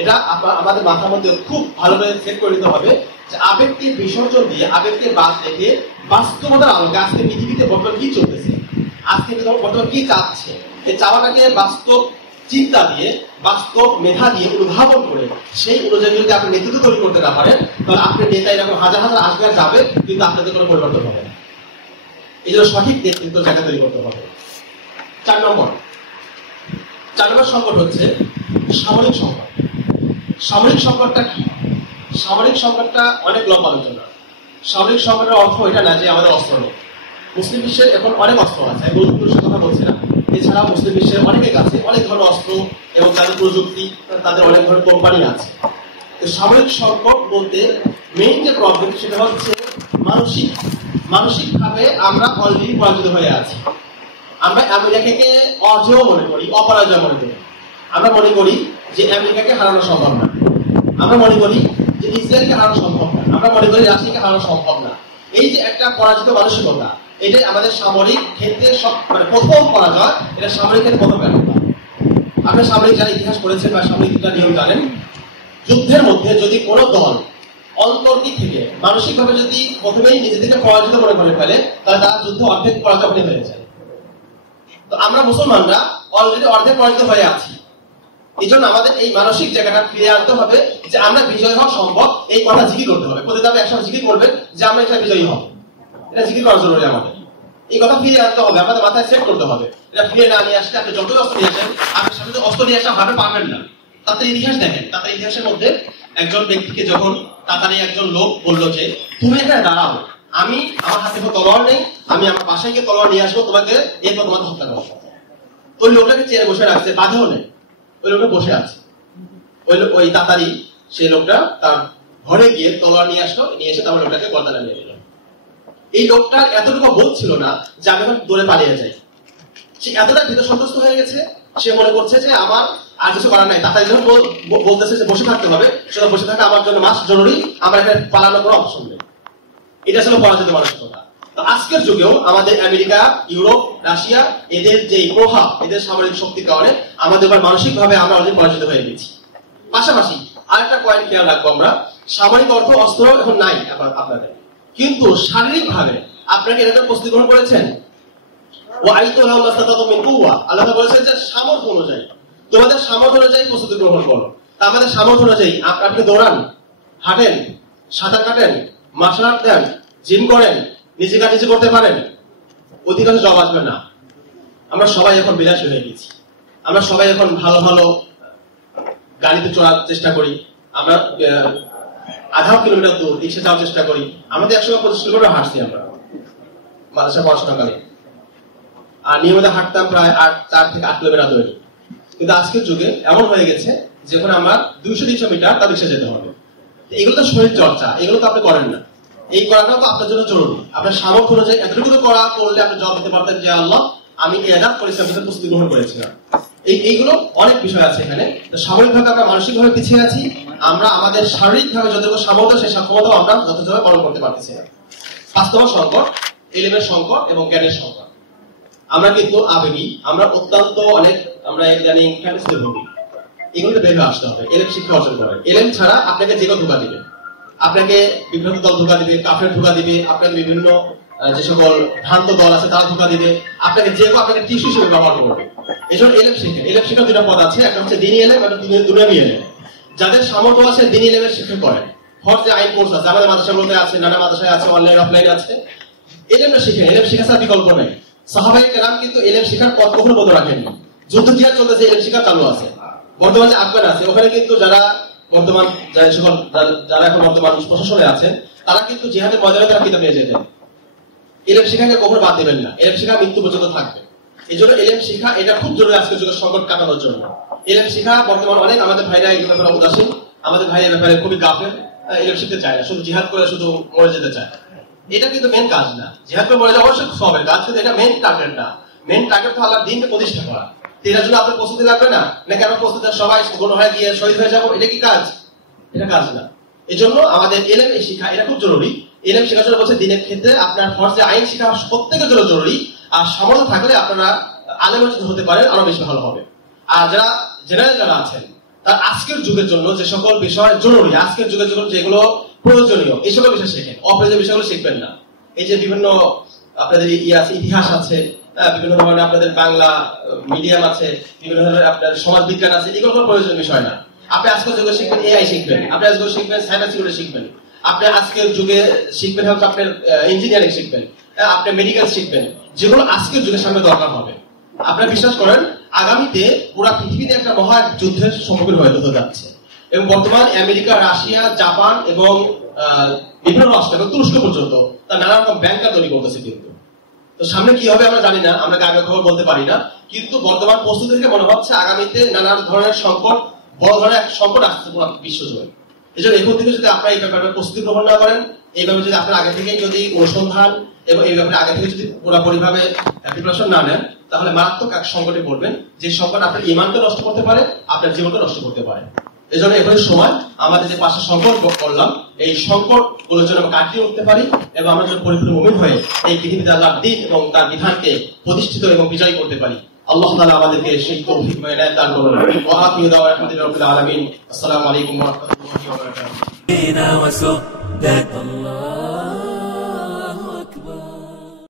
এটা আমাদের মাথার মধ্যে খুব ভালোভাবে সেট করে নিতে হবে যে আবেগকে বিসর্জন দিয়ে, আবেগকে বাদ রেখে বাস্তবতার আলোকে আজকে পৃথিবীতে বর্তমানে কি চলতেছে, আজকে বর্তমানে কি চাচ্ছে, এই চাওয়াটাকে বাস্তব চিন্তা দিয়ে, বাস্তব মেধা দিয়ে উদ্ভাবন করে সেই অনুযায়ী যদি আপনি নেতৃত্ব তৈরি করতে না পারেন, তাহলে আপনার নেতা এরকম হাজার হাজার আসবে আর যাবে, কিন্তু আপনাদের কোনো পরিবর্তন হবে না। এই জন্য সঠিক নেতৃত্ব জায়গা তৈরি করতে হবে। 4 নম্বর সংকট হচ্ছে সামরিক সংকট। সামরিক সংকটটা কি? সামরিক সংকটটা অনেক লম্বা আলোচনা। সামরিক সংকটের অর্থ এটা না যে আমাদের অস্ত্র নেই। মুসলিম বিশ্বের এখন অনেক অস্ত্র আছে। আমি গুরুত্বপূর্ণ কথা বলছি না, এই এছাড়া মুসলিম বিশ্বের অনেকের কাছে অনেক ধরনের অস্ত্র এবং তাদের প্রযুক্তি, তাদের অনেক ধরনের কোম্পানি আছে। তো সামরিক সংকট বলতে মেইন যে প্রবলেম সেটা হচ্ছে মানসিকভাবে আমরা অলরেডি পরাজিত হয়ে আছি। আমরা আমেরিকাকে অজেয় মনে করি, অপরাজয় মনে করি। আমরা মনে করি যে আমেরিকাকে হারানো সম্ভব না। আমরা মনে করি যে ইসরায়েলকে হারানো সম্ভব না। আমরা মনে করি রাশিয়াকে হারানো সম্ভব না। এই যে একটা পরাজিত মানসিকতা, এটাই আমাদের সামরিক ক্ষেত্রে মানে প্রথম পরাজয়। এটা সামরিক ক্ষেত্রে প্রথম ব্যর্থতা। আপনার সামরিক যারা ইতিহাস পড়েছেন বা সামরিক নিয়ম জানেন, যুদ্ধের মধ্যে যদি কোনো দল অন্তর্দিক থেকে মানসিকভাবে যদি প্রথমেই নিজেদেরকে পরাজিত মনে করে ফেলে, তাহলে তারা যুদ্ধে অর্ধেক পরাজয় হয়ে যায়। তো আমরা মুসলমানরা অলরেডি অর্ধেক পরাজিত হয়ে আছি। এই জন্য আমাদের এই মানসিক জায়গাটা ফিরে আনতে হবে যে আমরা বিজয় হওয়া সম্ভব। এই কথা জিকির করতে হবে, প্রতিদিন আপনি একসাথে জিকির করবেন যে আমরা এটা বিজয়ী হব। এটা জিকির করা জরুরি আমাদের। এই কথা ফিরে আনতে হবে, আমাদের মাথায় সেট করতে হবে। এটা ফিরে না নিয়ে আসলে আপনি যত অস্ত্র নিয়ে আসেন, আপনি সামনে অস্ত্র নিয়ে আসা ভাবে পারবেন না। তাদের ইতিহাস দেখেন, তাদের ইতিহাসের মধ্যে একজন ব্যক্তিকে যখন তাতারি একজন লোক বললো যে তুমি এখানে দাঁড়াও, আমি আমার হাতে কোনো তলোয়ার নেই, আমি আমার বাসায় গিয়ে তলোয়ার নিয়ে আসবো, তোমাকে এরপর তোমাকে হত্যা করবো। তো ওই লোকটাকে চেয়ারে বসে রাখছে, বাধেও নেই, ওই লোকটা বসে আছে। ওই তাতারি সেই লোকটা তার ঘরে গিয়ে তলোয়ার নিয়ে আসলো, নিয়ে এসে তারপর লোকটাকে গর্দানে নিয়ে নিল। এই লোকটার এতটুকু বোধ ছিল না যে আমি এখন দৌড়ে পালিয়ে যাই। সে এতটা ভীত সন্ত্রস্ত হয়ে গেছে, সে মনে করছে যে আমার আর কিছু করার নাই। তাতারি যখন বলতেছে যে বসে থাকতে হবে, সেটা বসে থাকা আমার জন্য মাস জরুরি, আমার এখানে পালানোর কোনো অপশন নেই। এটা ছিল পরাজিত মানসিকতা। আজকের যুগেও আমাদের আমেরিকা, ইউরোপ, রাশিয়া এদের যে প্রভাব, এদের সামরিক শক্তির কারণে আমাদের মানসিক ভাবে আমরা অনেক পরাজিত হয়ে গেছি। পাশাপাশি আরেকটা পয়েন্ট খেয়াল রাখবো আমরা, সামরিক অর্থ অস্ত্র এখন নাই আপনাদের, কিন্তু শারীরিক ভাবে আপনাকে এরকম প্রস্তুতি গ্রহণ করেছেন। আল্লাহ বলেছেন যে সামর্থ্য অনুযায়ী, তোমাদের সামর্থ্য অনুযায়ী প্রস্তুতি গ্রহণ করো। আমাদের সামর্থ্য অনুযায়ী আপনি দৌড়ান, হাঁটেন, সাঁতার কাটেন, মার্শাল আর্ট দেন, জিম করেন, নিজে কাজ নিজে করতে পারেন, অধিকাংশ জব আসবে না। আমরা সবাই এখন বিলাসী হয়ে গেছি। আমরা সবাই এখন ভালো ভালো গাড়িতে চড়ার চেষ্টা করি। আমরা আধা কিলোমিটার দূর রিক্সা যাওয়ার চেষ্টা করি। আমাদের 125 কিলোমিটার হাঁটছি আমরা মাদ্রাসা পড়াশোনাকালে, আর নিয়মিত হাঁটতাম প্রায় 4 থেকে 8 কিলোমিটার দূরে। কিন্তু আজকের যুগে এমন হয়ে গেছে যখন আমরা 200-300 মিটার তার রিক্সা যেতে হবে। এগুলো তো শরীর চর্চা, এগুলো তো আপনি করেন না। এই করাটা তো আপনার জন্য জরুরি। আপনার সামর্থ্য অনুযায়ী এতটুকু করলে আপনি জবাব দিতে পারতেন যে আল্লাহ আমি এই আজাদ পরিশ্রমের সাথে প্রস্তুতি গ্রহণ করেছিলাম। এইগুলো অনেক বিষয় আছে এখানে। সামরিকভাবে আমরা মানসিকভাবে পিছিয়ে আছি, আমরা আমাদের শারীরিকভাবে যতটুকু সামর্থ্য সেই সক্ষমতা আমরা যথাযথভাবে পালন করতে পারতেছি না। বাস্তব সংকট, এলিমের সংকট এবং জ্ঞানের সংকট। আমরা কিন্তু আবেগী, আমরা অত্যন্ত আমরা ইদানিং ফ্যান্টাসিতে ভুগি। এগুলোতে বের হয়ে আসতে হবে। এলেম শিক্ষা অর্জন করে। এলেম ছাড়া আপনাকে যে কেউ ধোঁকা দিবে, আপনাকে বিভিন্ন দল ধোঁকা দিবে, কাফের ধোঁকা দিবে, আপনাকে বিভিন্ন যে সকল ভ্রান্ত দল আছে তারা ধোঁকা দিবে, আপনাকে যে কেউ আপনাকে টিস্যু হিসেবে ব্যবহার করবে। এই জন্য এলেম শিখে, এলেম শিক্ষার 2টা পদ আছে, একটা হচ্ছে দিনী এলেম, একটা দুনিয়াবী এলেম। যাদের সামর্থ্য আছে দিনী এলেমের শিক্ষা করেন। ফরজে আইন কোর্স আছে, আমাদের মাদ্রাসাগুলোতে আছে, নানা মাদ্রাসায় আছে, অনলাইন অফলাইন আছে। এলেমটা শিখে, এলেম শিখা ছাড়া বিকল্প নেই। সাহাবায়ে কেরাম কিন্তু এলেম শিখার পথ কখনো বন্ধ রাখেননি। যুদ্ধ জিহাদ চলতেছে, এলেম শিক্ষা চালু আছে। বর্তমানে আফগান আছে, ওখানে কিন্তু যারা এখন বর্তমান প্রশাসনে আছেন, তারা কিন্তু জিহাদের ময়দানে তারা কিতাব নিয়ে যেতেন। এলেম শিখাকে কখনো বাদ দেবেন না, এলেম শিখা মৃত্যু পর্যন্ত থাকবে। এই জন্য এলেম শিখা এটা খুব জরুরি আজকের যুগের সংকট কাটানোর জন্য। এলেম শিখা বর্তমান অনেক আমাদের ভাইরা এই ব্যাপারে উদাসীন, আমাদের ভাইয়ের ব্যাপারে খুবই গাফেল, এলেম শিখতে চায় না, শুধু জিহাদ করে শুধু মরে যেতে চায়। এটা কিন্তু মেন কাজ না। জিহাদ করে মরে যাওয়া অবশ্যই সবের কাজ, কিন্তু এটা মেন টার্গেট না। মেন টার্গেট তো আল্লাহর দ্বীনকে প্রতিষ্ঠা করা। এটার জন্য আপনার প্রস্তুতি লাগবে না, নাকি আমরা প্রস্তুতি সবাই গুণ হয়ে গিয়ে শহীদ হয়ে যাবো, এটা কি কাজ? এটা কাজ না। এই জন্য আমাদের এলেম শিক্ষা এটা খুব জরুরি। এলেম শেখার জন্য বলছে দিনের ক্ষেত্রে আপনার ফরজে আইন শিক্ষা প্রত্যেকের জন্য জরুরি। আর সামর্থ্য থাকলে আপনারা আলেমের যদি হতে পারেন আরো বেশি ভালো হবে। আর যারা জেনারেল যারা আছেন, তার আজকের যুগের জন্য যে সকল বিষয় জরুরি, আজকের যুগের জন্য যেগুলো প্রয়োজনীয়, এই সকল বিষয় শেখেন, অপ্রয়োজনীয় বিষয়গুলো শিখবেন না। এই যে বিভিন্ন আপনাদের আছে, ইতিহাস আছে, বিভিন্ন ধরনের আপনাদের বাংলা মিডিয়াম আছে, বিভিন্ন ধরনের আপনার সমাজ বিজ্ঞান আছে, এগুলো কোনো প্রয়োজনীয় বিষয় না। আপনি আজকের যুগে শিখবেন এআই শিখবেন, আপনি আজকে শিখবেন সাইবার সিকিউরিটি শিখবেন, আপনি আজকের যুগে শিখবেন হয়তো আপনার ইঞ্জিনিয়ারিং শিখবেন, আপনি মেডিকেল শিখবেন, যেগুলো আজকের যুগের সামনে দরকার হবে। আপনারা বিশ্বাস করেন আগামীতে পুরো পৃথিবীতে একটা মহা যুদ্ধের সম্মুখীন হতে যাচ্ছে। এবং বর্তমান আমেরিকা, রাশিয়া, জাপান এবং বিভিন্ন রাষ্ট্র এবং তুরস্ক পর্যন্ত তার নানা রকম ব্যাংকার তৈরি করতেছে। কিন্তু তো সামনে কি হবে আমরা জানি না, আমরা আগে খবর বলতে পারি না। কিন্তু বর্তমান প্রস্তুতি থেকে মনে হচ্ছে আগামীতে নানা ধরনের সংকট, বড় ধরনের এক সংকট আসছে পুরো বিশ্ব জুড়ে। এই জন্য এখন থেকে যদি আপনারা এই ব্যাপারে প্রস্তুতি গ্রহণ না করেন, এইভাবে যদি আপনারা আগে থেকে যদি অনুসন্ধান এবং এই ব্যাপারে আগে থেকে যদি পুরোপুরিভাবে প্রিপারেশন না নেন, তাহলে মারাত্মক এক সংকটে পড়বেন, যে সংকট আপনার ইমানকে নষ্ট করতে পারে, আপনার জীবনকে নষ্ট করতে পারে। এই জন্য এখনই সময় আমাদের যে 5টা সংকট করলাম, এই সংকট গুলোর জন্য আমরা কাটিয়ে উঠতে পারি এবং আমরা যেন পরিপূর্ণ মুমিন হয়ে এই পৃথিবীতে আল্লাহর দ্বীন এবং তার বিধানকে প্রতিষ্ঠিত এবং বিজয়ী করতে পারি। আল্লাহ তাআলা আমাদেরকে সেই তৌফিক এবং ইনায়াত দান করুন। ওয়া আখিরু দাওয়ানা আলহামদুলিল্লাহি রাব্বিল আলামিন। আসসালামু আলাইকুম ওয়া রাহমাতুল্লাহি ওয়া বারাকাতুহু।